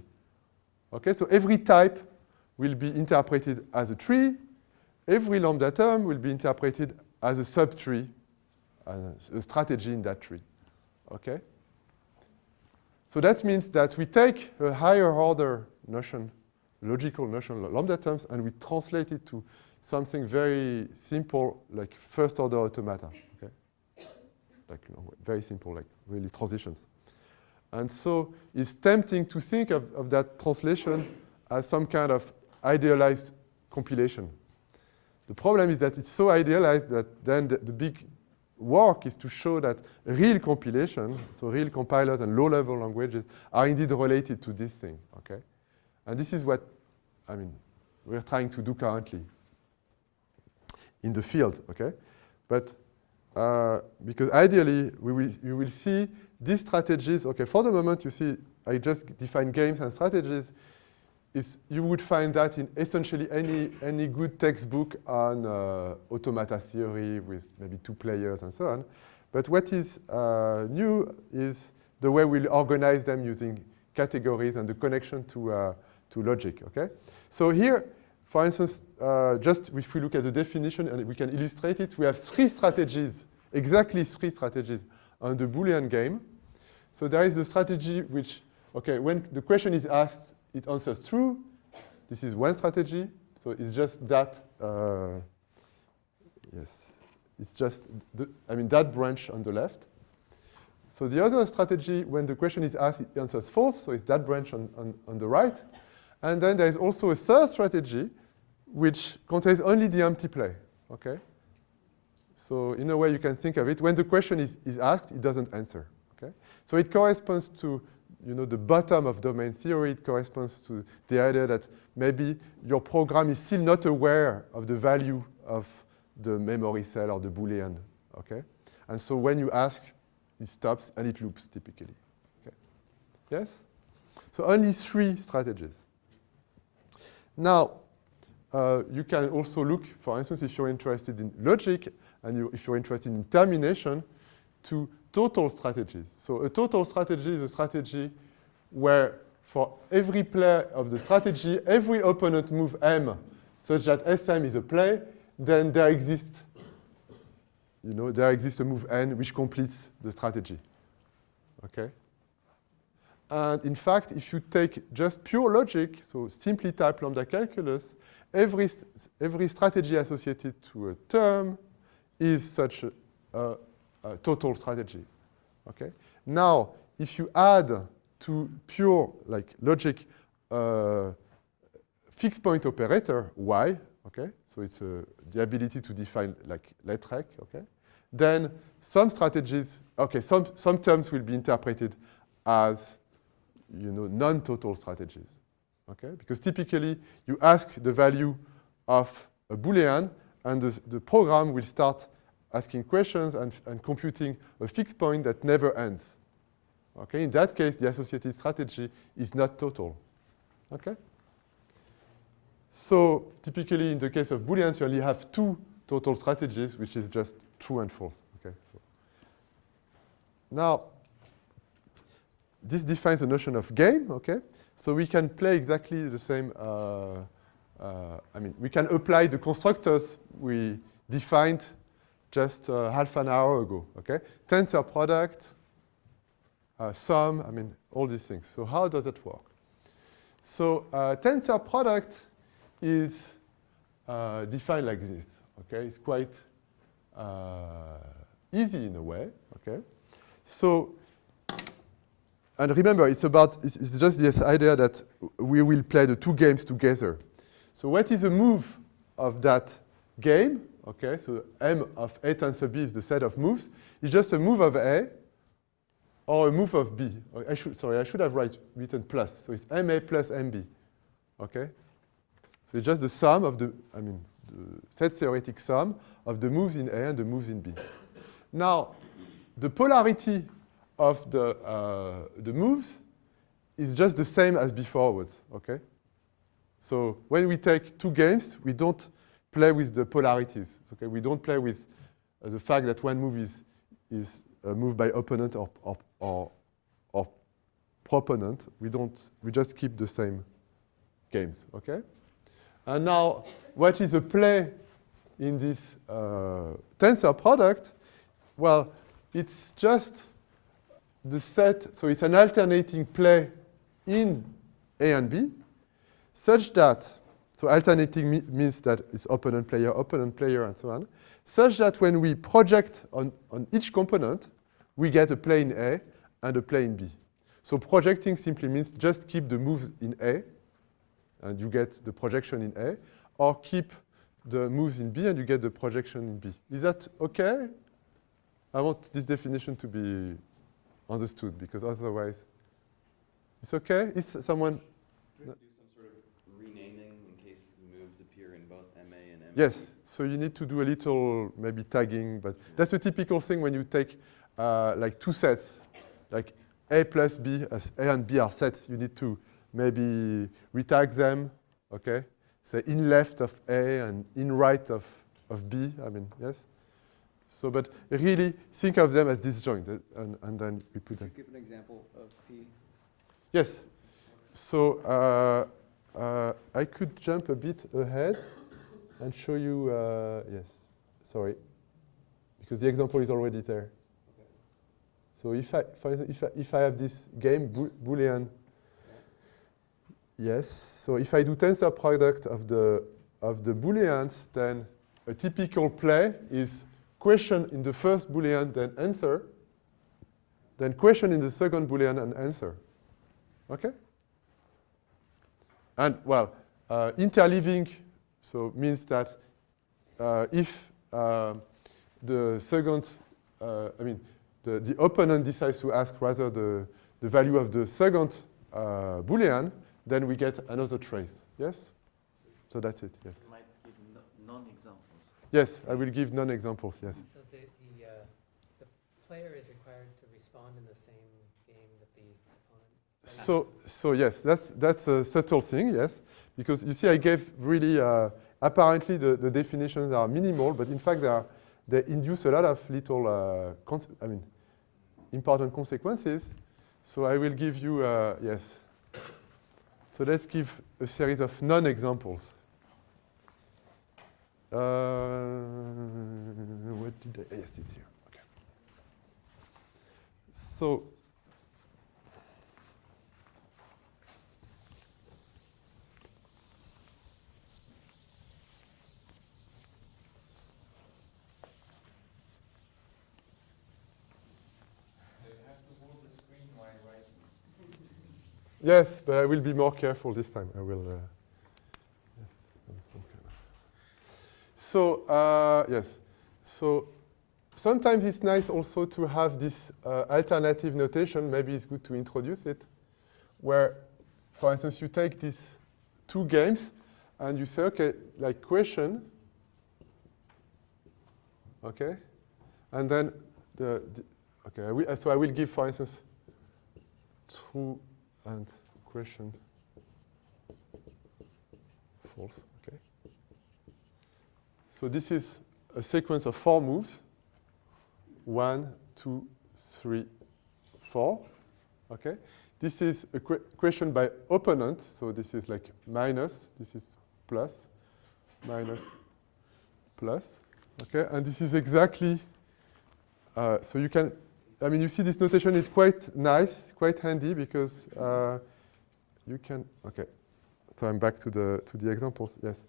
Okay, so every type will be interpreted as a tree. Every lambda term will be interpreted as a subtree, a strategy in that tree. Okay? So that means that we take a higher order notion, logical notion, lambda terms, and we translate it to something very simple, like first order automata. Okay? Like, very simple, like really transitions. And so it's tempting to think of that translation as some kind of idealized compilation. The problem is that it's so idealized that then the big work is to show that real compilation, so real compilers and low-level languages, are indeed related to this thing, okay? And this is what I mean, we're trying to do currently in the field, okay? But because ideally, you will see these strategies, okay, for the moment, you see, I just define games and strategies. You would find that in essentially any good textbook on automata theory with maybe 2 players and so on. But what is new is the way we'll organize them using categories and the connection to logic, okay? So here, for instance, just if we look at the definition and we can illustrate it, we have 3 strategies, exactly 3 strategies on the Boolean game. So there is a strategy which, okay, when the question is asked, it answers true. This is one strategy. So it's just that, yes, it's just, that branch on the left. So the other strategy, when the question is asked, it answers false. So it's that branch on the right. And then there is also a third strategy, which contains only the empty play, okay? So in a way, you can think of it, when the question is asked, it doesn't answer, okay? So it corresponds to, the bottom of domain theory. It corresponds to the idea that maybe your program is still not aware of the value of the memory cell or the Boolean, okay? And so when you ask, it stops and it loops typically, okay? Yes? So only 3 strategies. Now, you can also look, for instance, if you're interested in logic and if you're interested in termination, to total strategies. So a total strategy is a strategy where for every play of the strategy, every opponent move M such that SM is a play, then there exists a move N which completes the strategy, okay? And in fact, if you take just pure logic, so simply type lambda calculus, every strategy associated to a term is such a total strategy, okay? Now, if you add to pure logic fixed point operator y, okay? So it's the ability to define letrec, okay? Then some strategies, okay, some terms will be interpreted as non-total strategies, okay? Because typically, you ask the value of a Boolean, and the program will start asking questions and computing a fixed point that never ends, okay? In that case, the associated strategy is not total, okay? So typically, in the case of Booleans, you only have 2 total strategies, which is just true and false, okay? So now, this defines the notion of game, okay? So we can play exactly the same, we can apply the constructors we defined just half an hour ago, okay? Tensor product, sum, all these things. So how does it work? So tensor product is defined like this, okay? It's quite easy in a way, okay? So, and remember, it's just this idea that we will play the 2 games together. So what is a move of that game? Okay, so M of A tensor B is the set of moves. It's just a move of A or a move of B. I should have written plus. So it's MA plus MB. Okay? So it's just the sum of the set theoretic sum of the moves in A and the moves in B. Now, the polarity of the moves is just the same as beforewards, okay? So when we take 2 games, we don't play with the polarities, okay? We don't play with the fact that one move is a move by opponent or proponent. We just keep the same games, okay? And now, what is a play in this tensor product? Well, it's just the set, so it's an alternating play in A and B, such that, so alternating means that it's opponent, player, and so on, such that when we project on each component, we get a play in A and a play in B. So projecting simply means just keep the moves in A, and you get the projection in A, or keep the moves in B and you get the projection in B. Is that okay? I want this definition to be understood, because otherwise, it's okay? Is someone? Do we have to do some sort of renaming Yes, so you need to do a little maybe tagging, but that's a typical thing when you take like two sets, like A plus B, as A and B are sets, you need to maybe retag them, okay? Say in left of A and in right of B, I mean, yes? So, but really think of them as disjoint, and then we put them. Could you give an example of P? Yes, so I could jump a bit ahead and show you, yes, sorry, because the example is already there. Okay. So if I have this game, Boolean, yes, so if I do tensor product of the Booleans, then a typical play is question in the first Boolean, then answer, then question in the second Boolean and answer. Okay? And well, interleaving so means that if the second, the opponent decides to ask rather the value of the second Boolean, then we get another trace. Yes? So that's it. Yes. You might give non-examples. Yes, I will give non-examples. Yes. So the player is required to respond in the same game that the opponent. So yes, that's a subtle thing. Yes, because you see, I gave really apparently the definitions are minimal, but in fact they induce a lot of little important consequences. So I will give you yes. So let's give a series of non-examples. What did I? Yes, it's here. Okay. So yes, but I will be more careful this time. I will. So yes, so sometimes it's nice also to have this alternative notation. Maybe it's good to introduce it, where, for instance, you take these two games and you say, okay, like question, okay, and then so I will give, for instance, true and question false. Okay. So this is a sequence of 4 moves. 1, 2, 3, 4. Okay. This is a question by opponent. So this is like minus. This is plus, minus, plus. Okay. And this is exactly. So you can. I mean, you see this notation is quite nice, quite handy because you can. Okay. So I'm back to the examples. Yes.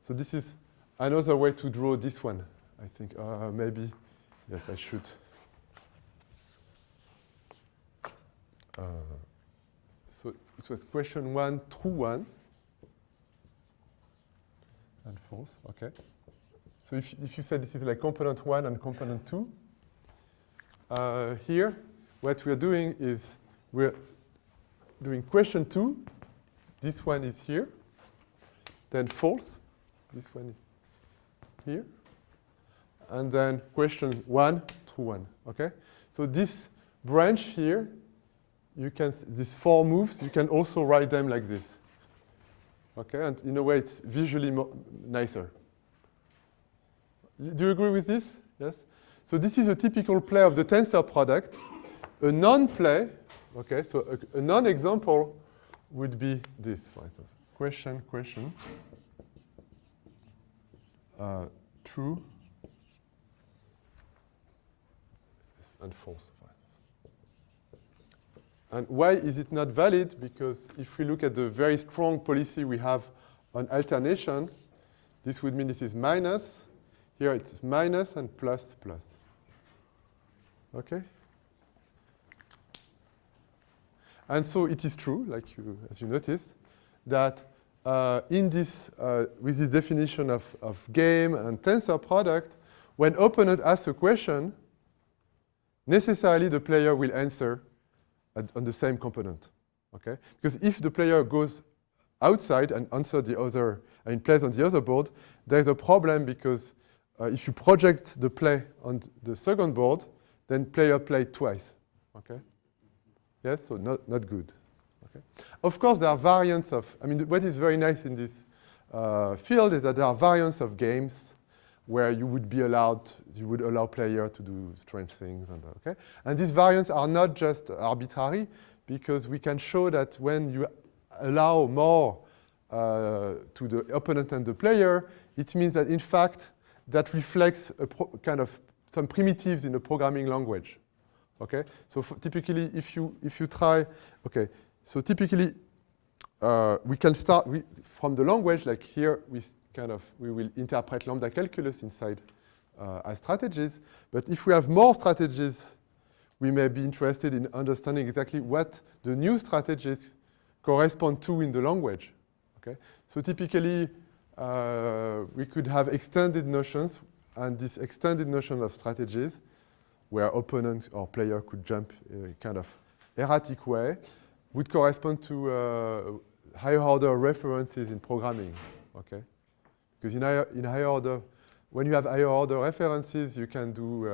So this is another way to draw this one. I think maybe yes, I should. So it was question 1, true 1, and false. Okay. So if you say this is like component 1 and component 2. Here, what we're doing is we're doing question 2. This one is here. Then false. This one is here. And then question 1, true 1. Okay? So this branch here, you can, these 4 moves, you can also write them like this. Okay? And in a way, it's visually nicer. Do you agree with this? Yes? So this is a typical play of the tensor product. A non-play, okay, so a non-example would be this, for instance. Question, true, and false, for instance. And why is it not valid? Because if we look at the very strong policy we have on alternation, this would mean this is minus. Here it's minus and plus, plus. Okay? And so it is true, like as you noticed, that in this, with this definition of game and tensor product, when opponent asks a question, necessarily the player will answer on the same component. Okay? Because if the player goes outside and answers the other, and plays on the other board, there's a problem because if you project the play on the second board, then player played twice. Okay? Yes, so not good. Okay? Of course, there are variants of, I mean, what is very nice in this field is that there are variants of games where you would allow player to do strange things. And these variants are not just arbitrary, because we can show that when you allow more to the opponent and the player, it means that in fact that reflects a kind of some primitives in the programming language. Okay, so typically if you try, okay, so typically we can start from the language, like here we will interpret lambda calculus inside as strategies, but if we have more strategies, we may be interested in understanding exactly what the new strategies correspond to in the language. Okay? So typically, we could have extended notions, and this extended notion of strategies, where opponent or player could jump in a kind of erratic way, would correspond to higher order references in programming. Okay? Because in higher order, when you have higher order references, you can do,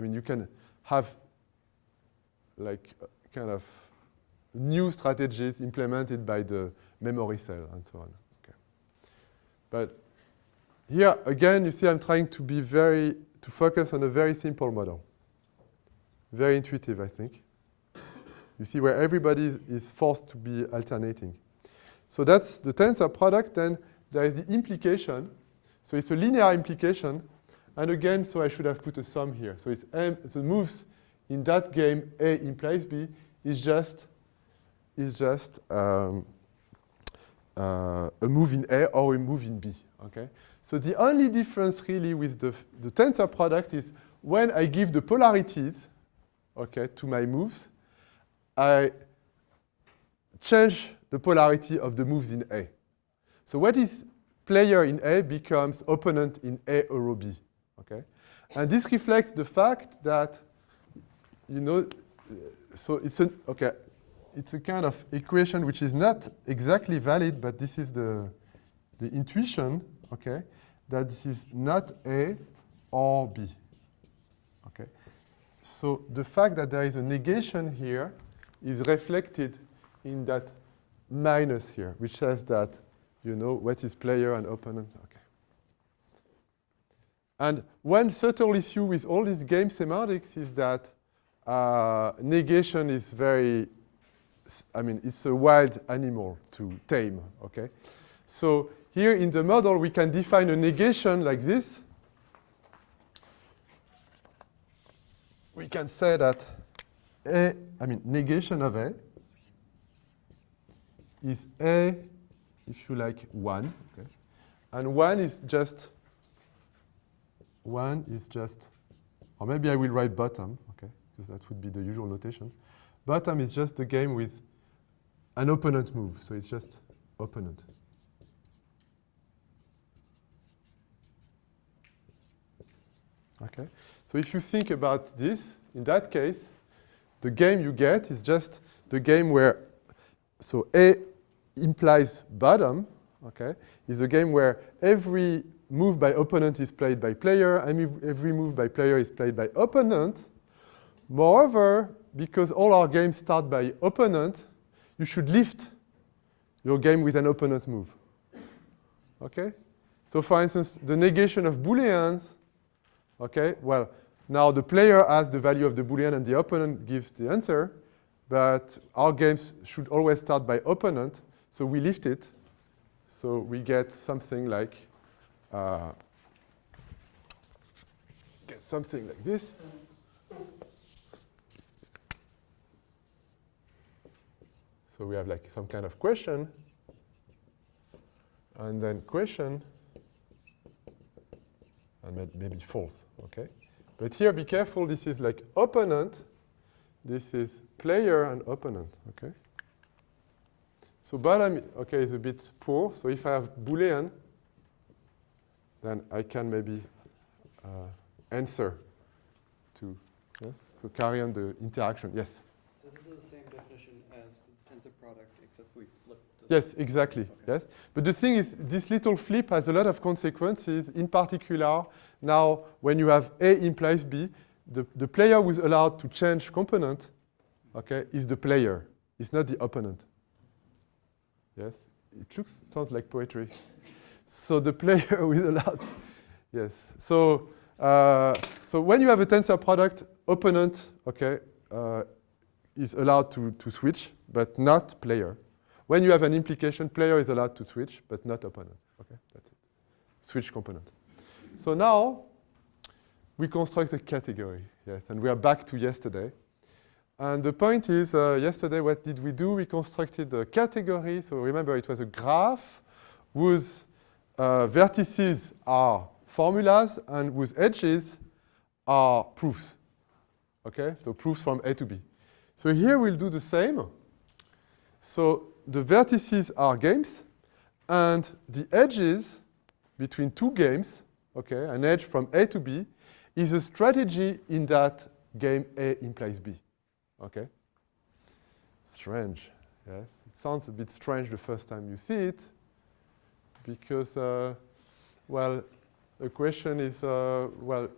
you can have like kind of new strategies implemented by the memory cell and so on. Okay. But here again, you see I'm trying to focus on a very simple model. Very intuitive, I think. You see where everybody is forced to be alternating. So that's the tensor product, then there is the implication. So it's a linear implication. And again, so I should have put a sum here. So it's M, the moves in that game A implies B is just a move in A or a move in B. Okay? So the only difference really with the tensor product is when I give the polarities, okay, to my moves, I change the polarity of the moves in A. So what is player in A becomes opponent in A or B. Okay? And this reflects the fact that, you know, so it's a kind of equation which is not exactly valid, but this is the intuition, okay, that this is not A or B. Okay. So the fact that there is a negation here is reflected in that minus here, which says that, you know, what is player and opponent. Okay. And one subtle issue with all these game semantics is that negation is very, it's a wild animal to tame, okay? So here in the model, we can define a negation like this. We can say that negation of A is A, if you like, 1, okay? And 1 is just, or maybe I will write bottom, okay? Because that would be the usual notation. Bottom is just the game with an opponent move, so it's just opponent. Okay, so if you think about this, in that case, the game you get is just the game where, so A implies bottom, okay, is a game where every move by opponent is played by player, and every move by player is played by opponent. Moreover, because all our games start by opponent, you should lift your game with an opponent move. Okay? So for instance, the negation of Booleans, okay, well, now the player has the value of the Boolean and the opponent gives the answer, but our games should always start by opponent, so we lift it. So we get something like this. So we have like some kind of question, and then question, and maybe false, okay? But here, be careful, this is like opponent, this is player and opponent, okay? So bottom, okay, is a bit poor, so if I have Boolean, then I can maybe answer to, yes? So carry on the interaction, yes? So this is the same definition as the tensor product, except we flipped Yes, exactly. Yes. But the thing is, this little flip has a lot of consequences. In particular, now when you have A implies B, the player who is allowed to change component, okay, is the player. It's not the opponent. Yes. It sounds like poetry. So the player who is allowed. Yes. So when you have a tensor product, opponent, okay, is allowed to switch, but not player. When you have an implication, player is allowed to switch, but not opponent. Okay, that's it. Switch component. So now we construct a category. Yes, and we are back to yesterday. And the point is, yesterday, what did we do? We constructed a category. So remember, it was a graph whose vertices are formulas and whose edges are proofs. Okay, so proofs from A to B. So here we'll do the same. So the vertices are games, and the edges between two games, okay, an edge from A to B, is a strategy in that game A implies B. Okay? Strange. Yes? It sounds a bit strange the first time you see it, because, well, the question is, well,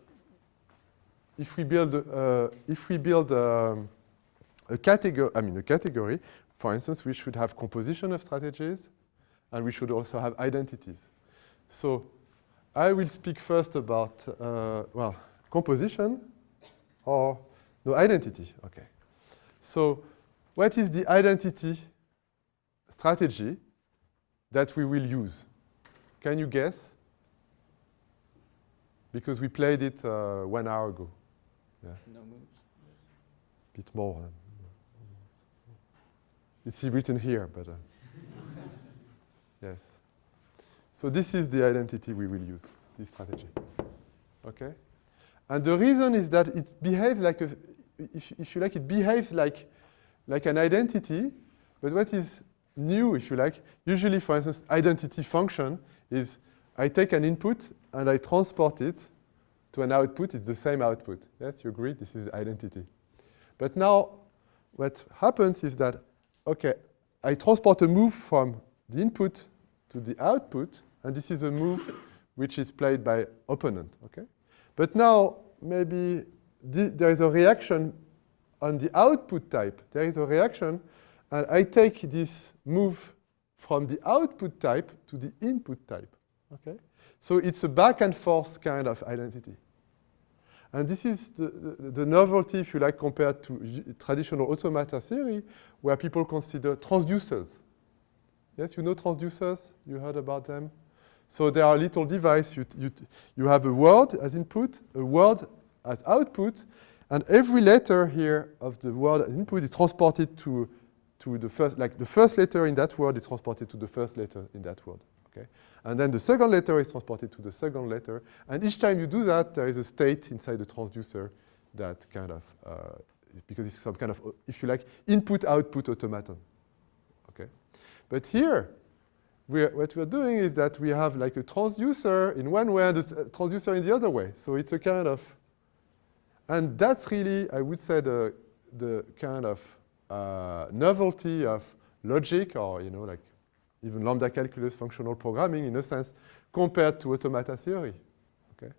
if we build a category, for instance, we should have composition of strategies, and we should also have identities. So I will speak first about, well, composition or no, identity. Okay. So what is the identity strategy that we will use? Can you guess? Because we played it 1 hour ago. Yeah. No moves. Bit more. It's written here, but yes. So this is the identity we will use, this strategy. Okay? And the reason is that it behaves like a, if you like, it behaves like an identity, but what is new, if you like, usually, for instance, identity function is I take an input and I transport it to an output. It's the same output. Yes, you agree? This is identity. But now what happens is that, okay, I transport a move from the input to the output, and this is a move which is played by opponent. Okay? But now maybe there is a reaction on the output type. There is a reaction, and I take this move from the output type to the input type. Okay? So it's a back and forth kind of identity. And this is the novelty, if you like, compared to traditional automata theory, where people consider transducers. Yes, you know transducers? You heard about them? So they are a little device. You have a word as input, a word as output, and every letter here of the word as input is transported to the first, like the first letter in that word is transported to the first letter in that word. Okay? And then the second letter is transported to the second letter. And each time you do that, there is a state inside the transducer that kind of, because it's some kind of, if you like, input-output automaton. Okay? But here, what we're doing is that we have like a transducer in one way and a transducer in the other way. So it's a kind of, and that's really, I would say, the kind of novelty of logic, or, you know, like even lambda calculus functional programming in a sense, compared to automata theory. Okay?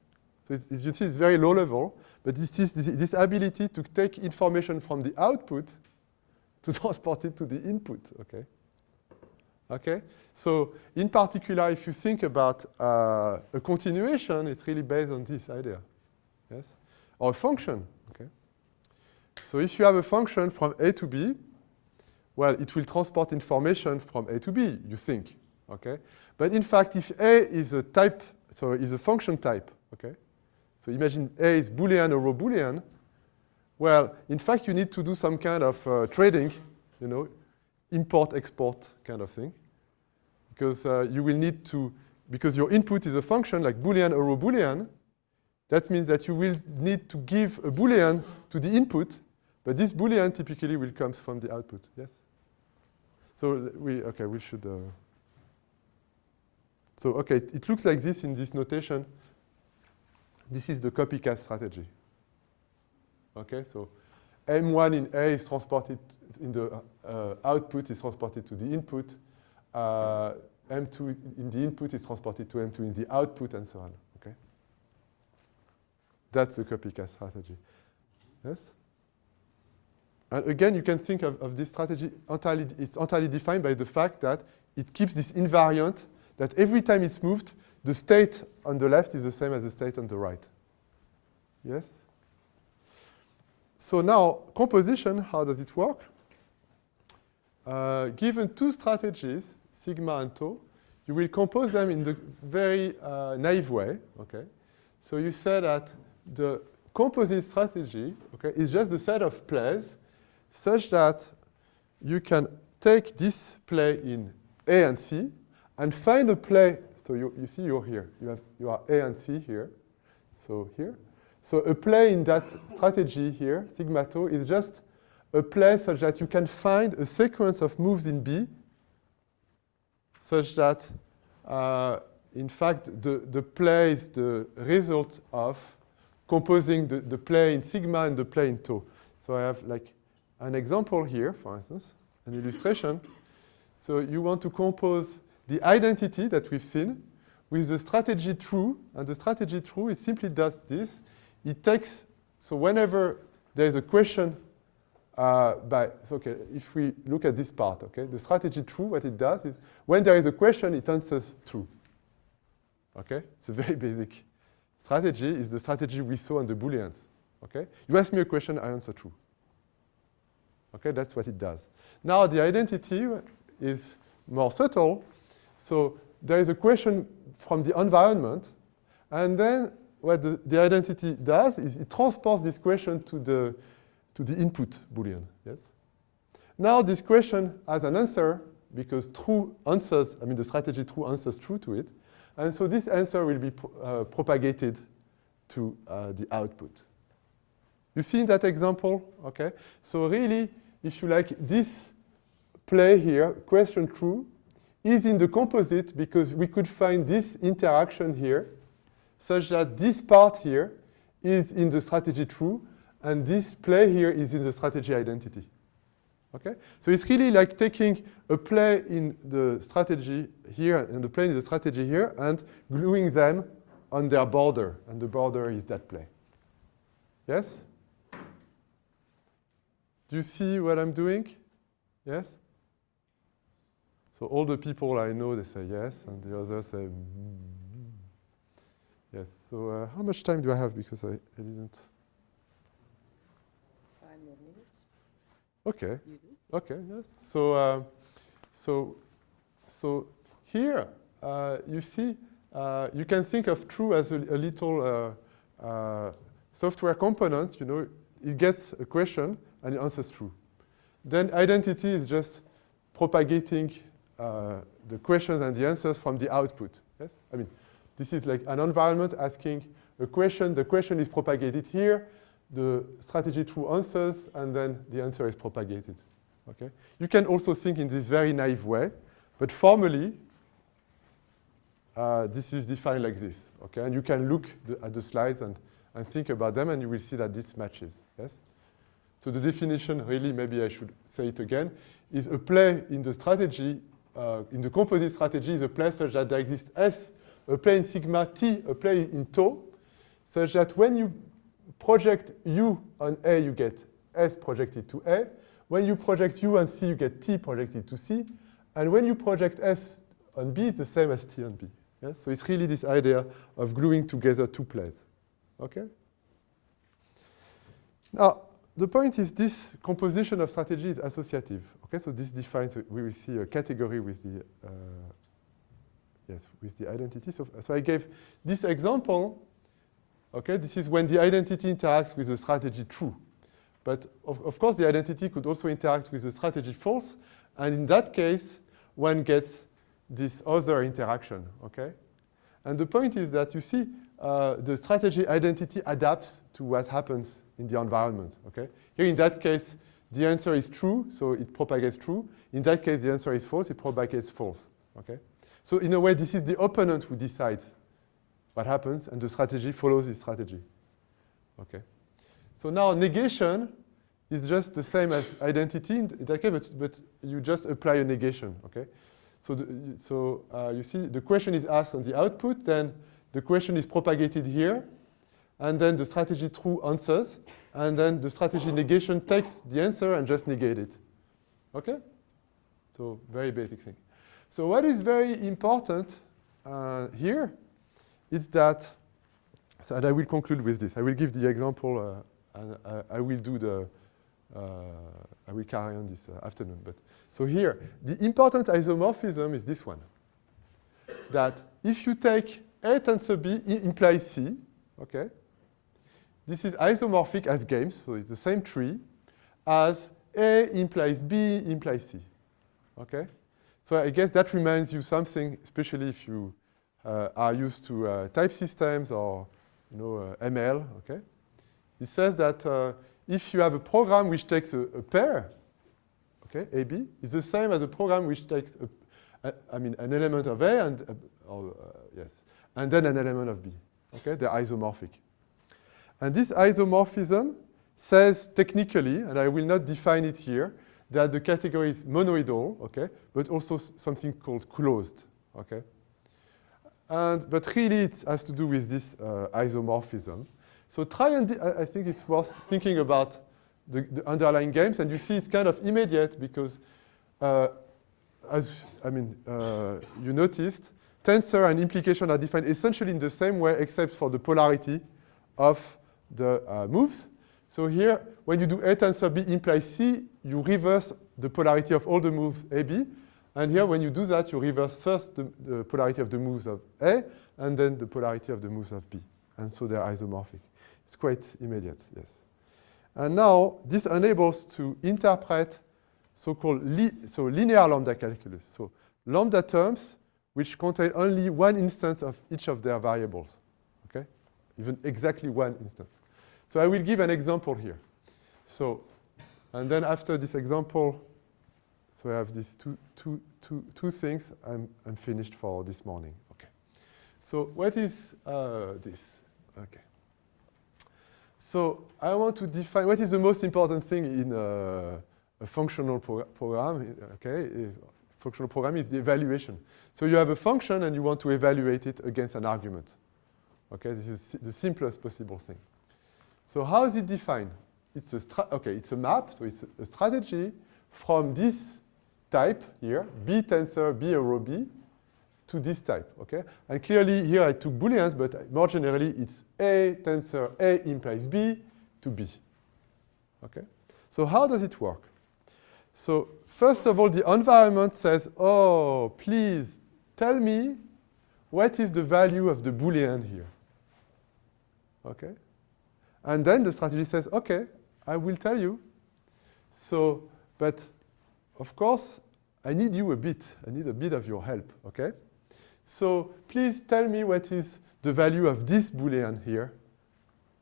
So you see, it's very low level, but this ability to take information from the output to transport it to the input. Okay? Okay? So in particular, if you think about a continuation, it's really based on this idea. Yes? Or a function. Okay? So if you have a function from A to B, well, it will transport information from A to B, you think. Okay? But in fact, if A is a type, so is a function type, okay? So imagine A is Boolean or row Boolean. Well, in fact, you need to do some kind of trading, you know, import, export kind of thing. Because you will need to, because your input is a function like Boolean or row Boolean, that means that you will need to give a Boolean to the input, but this Boolean typically will come from the output. Yes? So we should, so okay, it looks like this in this notation. This is the copycat strategy. Okay, so M1 in A is transported in the output is transported to the input, M2 in the input is transported to M2 in the output, and so on. Okay? That's the copycat strategy. Yes? And again, you can think of this strategy entirely, it's entirely defined by the fact that it keeps this invariant that every time it's moved, the state on the left is the same as the state on the right. Yes? So now, composition, how does it work? Given two strategies, sigma and tau, you will compose them in the very naive way. Okay? So you say that the composite strategy, okay, is just the set of plays such that you can take this play in A and C and find a play. So you see you're here. You are A and C here. So here. So a play in that strategy here, sigma tau, is just a play such that you can find a sequence of moves in B such that, in fact, the play is the result of composing the play in sigma and the play in tau. So I have like an example here, for instance, an illustration. So you want to compose the identity that we've seen with the strategy true, and the strategy true, it simply does this. It takes, so whenever there is a question okay, if we look at this part, okay, the strategy true, what it does is when there is a question, it answers true. Okay, it's a very basic strategy. Is the strategy we saw on the Booleans. Okay, you ask me a question, I answer true. Okay, that's what it does. Now the identity is more subtle. So there is a question from the environment, and then what the identity does is it transports this question to the input Boolean. Yes. Now this question has an answer because true answers, I mean the strategy true answers true to it. And so this answer will be propagated to the output. You see in that example? Okay. So really, if you like, this play here, question true, is in the composite because we could find this interaction here such that this part here is in the strategy true and this play here is in the strategy identity. Okay? So it's really like taking a play in the strategy here and the play in the strategy here and gluing them on their border, and the border is that play. Yes? Do you see what I'm doing? Yes? So all the people I know, they say yes, and the others say yes. So how much time do I have? Because I didn't. 5 more minutes. Okay. You do? Okay. Yes. So here you see you can think of true as a little software component. You know, it gets a question and it answers true. Then identity is just propagating the questions and the answers from the output. Yes, I mean this is like an environment asking a question. The question is propagated here. The strategy true answers, and then the answer is propagated. Okay. You can also think in this very naive way, but formally, this is defined like this. Okay, and you can look at the slides and think about them, and you will see that this matches. Yes. So the definition, really, maybe I should say it again, is a play in the strategy, in the composite strategy, is a play such that there exists S, a play in sigma, T, a play in tau, such that when you project U on A, you get S projected to A. When you project U on C, you get T projected to C. And when you project S on B, it's the same as T on B. Yes? So it's really this idea of gluing together two plays. Okay? Now, the point is this composition of strategy is associative. Okay, so this defines, we will see a category with the, with the identity. So I gave this example. Okay, this is when the identity interacts with the strategy true. But of course, the identity could also interact with the strategy false. And in that case, one gets this other interaction. Okay? And the point is that you see the strategy identity adapts to what happens in the environment. Okay? Here in that case, the answer is true, so it propagates true. In that case, the answer is false, it propagates false. Okay? So in a way, this is the opponent who decides what happens, and the strategy follows this strategy. Okay? So now negation is just the same as identity in that case, but you just apply a negation. Okay? You see the question is asked on the output, then the question is propagated here, and then the strategy true answers, and then the strategy negation takes the answer and just negate it. Okay? So very basic thing. So what is very important here is that, so and I will conclude with this. I will give the example, and I will do the, I will carry on this afternoon. But so here, the important isomorphism is this one. That if you take A tensor B implies C, okay? This is isomorphic as games, so it's the same tree, as A implies B implies C, okay? So I guess that reminds you something, especially if you are used to type systems or ML, okay? It says that if you have a program which takes a pair, okay, AB, it's the same as a program which takes an element of A and and then an element of B. Okay, they're isomorphic. And this isomorphism says technically, and I will not define it here, that the category is monoidal, okay, but also something called closed, okay. But really it has to do with this isomorphism. So I think it's worth thinking about the underlying games, and you see it's kind of immediate because, you noticed, tensor and implication are defined essentially in the same way except for the polarity of the moves. So here, when you do A tensor B implies C, you reverse the polarity of all the moves AB. And here, when you do that, you reverse first the polarity of the moves of A, and then the polarity of the moves of B. And so they're isomorphic. It's quite immediate, yes. And now, this enables to interpret so-called linear lambda calculus. So lambda terms which contain only one instance of each of their variables, okay? Even exactly one instance. So I will give an example here. So, and then after this example, so I have these two things. I'm finished for this morning. Okay. So what is this? Okay. So I want to define what is the most important thing in a functional program. Okay, functional program is the evaluation. So you have a function and you want to evaluate it against an argument. Okay, this is the simplest possible thing. So how is it defined? It's a map. So it's a strategy from this type here, B tensor, B row B, to this type, okay? And clearly here I took Booleans, but more generally it's A tensor A implies B to B, okay? So how does it work? So first of all, the environment says, oh, please tell me what is the value of the Boolean here, okay? And then the strategy says, okay, I will tell you. So, but of course, I need you a bit. I need a bit of your help, okay? So please tell me what is the value of this Boolean here,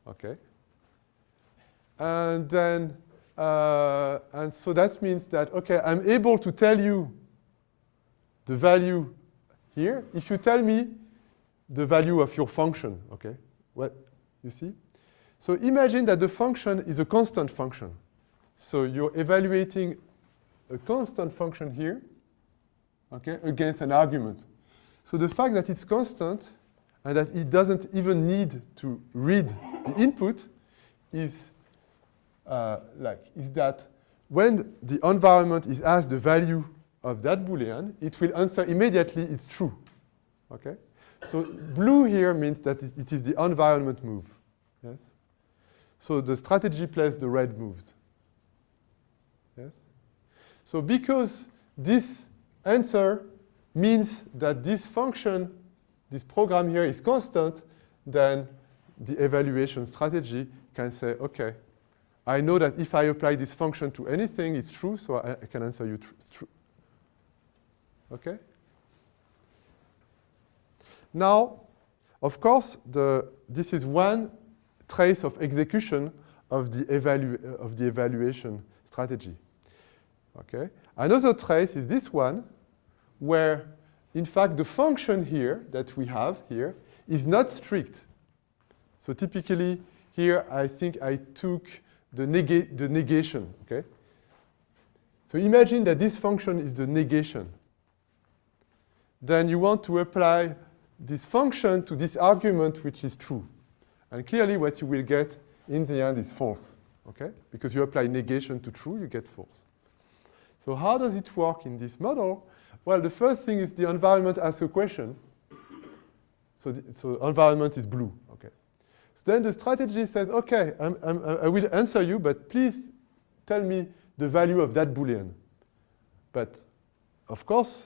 okay? And then, and so that means that, okay, I'm able to tell you the value here if you tell me the value of your function, okay? What, you see? So imagine that the function is a constant function. So you're evaluating a constant function here, okay, against an argument. So the fact that it's constant and that it doesn't even need to read the input is that when the environment is asked the value of that Boolean, it will answer immediately it's true, okay? So blue here means that it is the environment move, yes? So the strategy plays the red moves, yes? So because this answer means that this function, this program here is constant, then the evaluation strategy can say, okay, I know that if I apply this function to anything, it's true, so I can answer you true. Okay? Now, of course, this is one trace of execution of the evaluation strategy. Okay? Another trace is this one, where, in fact, the function here that we have here is not strict. So typically, here, I think I took the negation, okay? So imagine that this function is the negation. then you want to apply this function to this argument which is true. And clearly what you will get in the end is false, okay? Because you apply negation to true, you get false. So how does it work in this model? Well, the first thing is the environment asks a question. So environment is blue, okay? So then the strategy says, okay, I will answer you, but please tell me the value of that Boolean. But of course,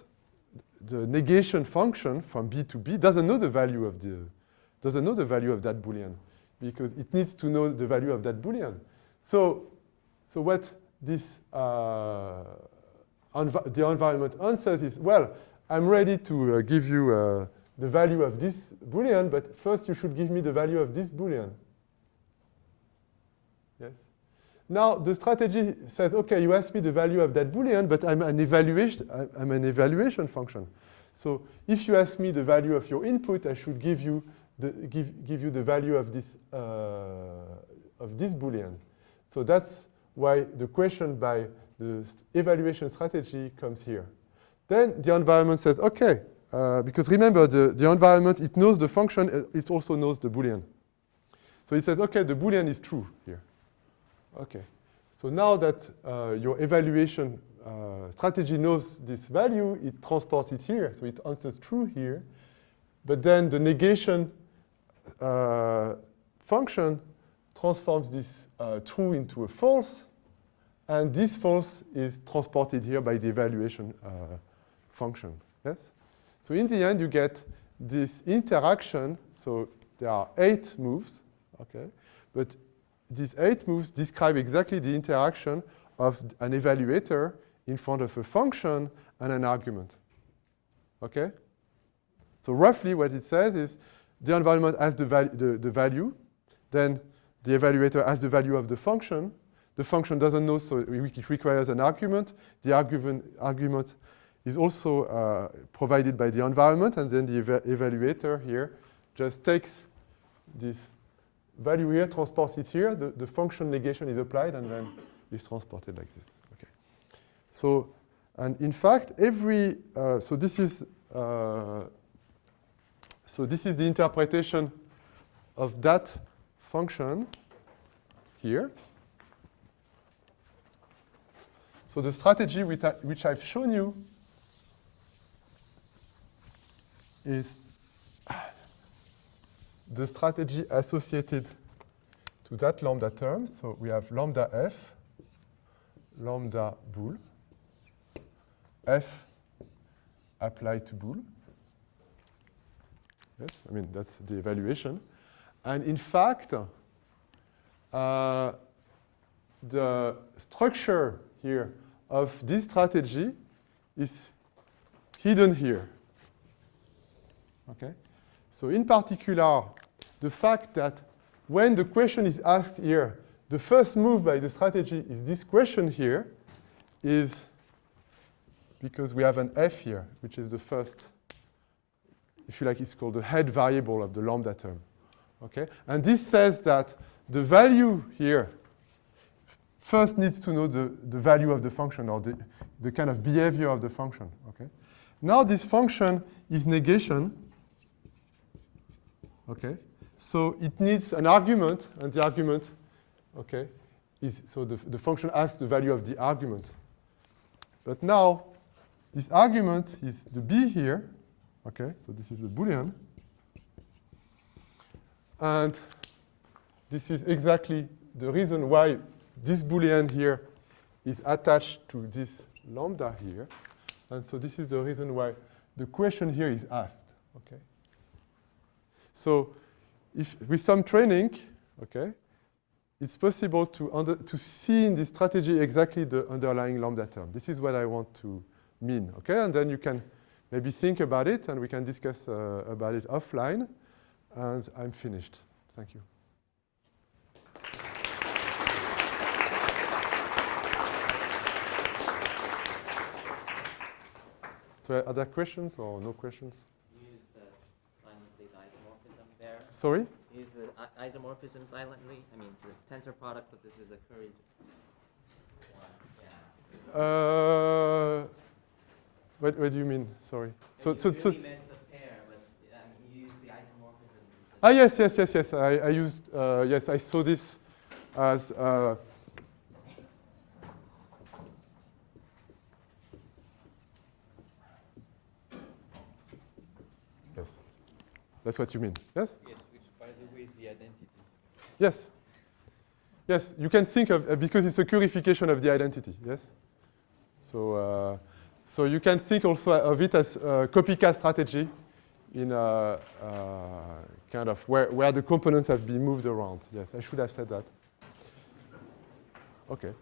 the negation function from B to B doesn't know the value of that Boolean because it needs to know the value of that Boolean. So what this the environment answers is, well, I'm ready to give you the value of this Boolean, but first you should give me the value of this Boolean. Yes. Now the strategy says, okay, you asked me the value of that Boolean, but I'm an evaluation function. So if you ask me the value of your input, I should give you the value of this Boolean. So that's why the question by the evaluation strategy comes here. Then the environment says, okay, because remember the environment, it knows the function, it also knows the Boolean. So it says, okay, the Boolean is true here. Okay, so now that your evaluation strategy knows this value, it transports it here, so it answers true here. But then the negation function transforms this true into a false, and this false is transported here by the evaluation function. Yes? So in the end, you get this interaction. So there are 8 moves, okay? But these 8 moves describe exactly the interaction of an evaluator in front of a function and an argument. Okay? So roughly what it says is the environment has the value, then the evaluator has the value of the function. The function doesn't know, so it requires an argument. The argument is also provided by the environment, and then the evaluator here just takes this value here, transports it here, the function negation is applied, and then it's transported like this. Okay. So, and in fact, so this is the interpretation of that function here. So the strategy which I've shown you is the strategy associated to that lambda term. So we have lambda f, lambda bool, f applied to bool. Yes, I mean, that's the evaluation. And in fact, the structure here of this strategy is hidden here. Okay? So in particular, the fact that when the question is asked here, the first move by the strategy is this question here, is because we have an f here, which is the first, if you like, it's called the head variable of the lambda term. Okay? And this says that the value here first needs to know the value of the function, or the kind of behavior of the function. Okay? Now this function is negation. Okay? So it needs an argument, and the argument, okay, is, so the function asks the value of the argument. But now, this argument is the b here, okay, so this is the Boolean. And this is exactly the reason why this Boolean here is attached to this lambda here. And so this is the reason why the question here is asked, okay? So if with some training, okay, it's possible to see in this strategy exactly the underlying lambda term. This is what I want to mean, okay? And then you can maybe think about it, and we can discuss about it offline. And I'm finished. Thank you. So are there questions or no questions? Use the silently isomorphism there. Sorry? Use the isomorphism silently. I mean, the tensor product, but this is a curried one. Yeah. What do you mean? Sorry. You really meant the pair, but you used the isomorphism. Ah, yes. I used, yes, I saw this as, yes, that's what you mean, yes? Yes, which by the way is the identity. Yes. Yes, you can think of, because it's a purification of the identity, yes? So, so you can think also of it as a copycat strategy in a kind of where the components have been moved around. Yes, I should have said that. Okay.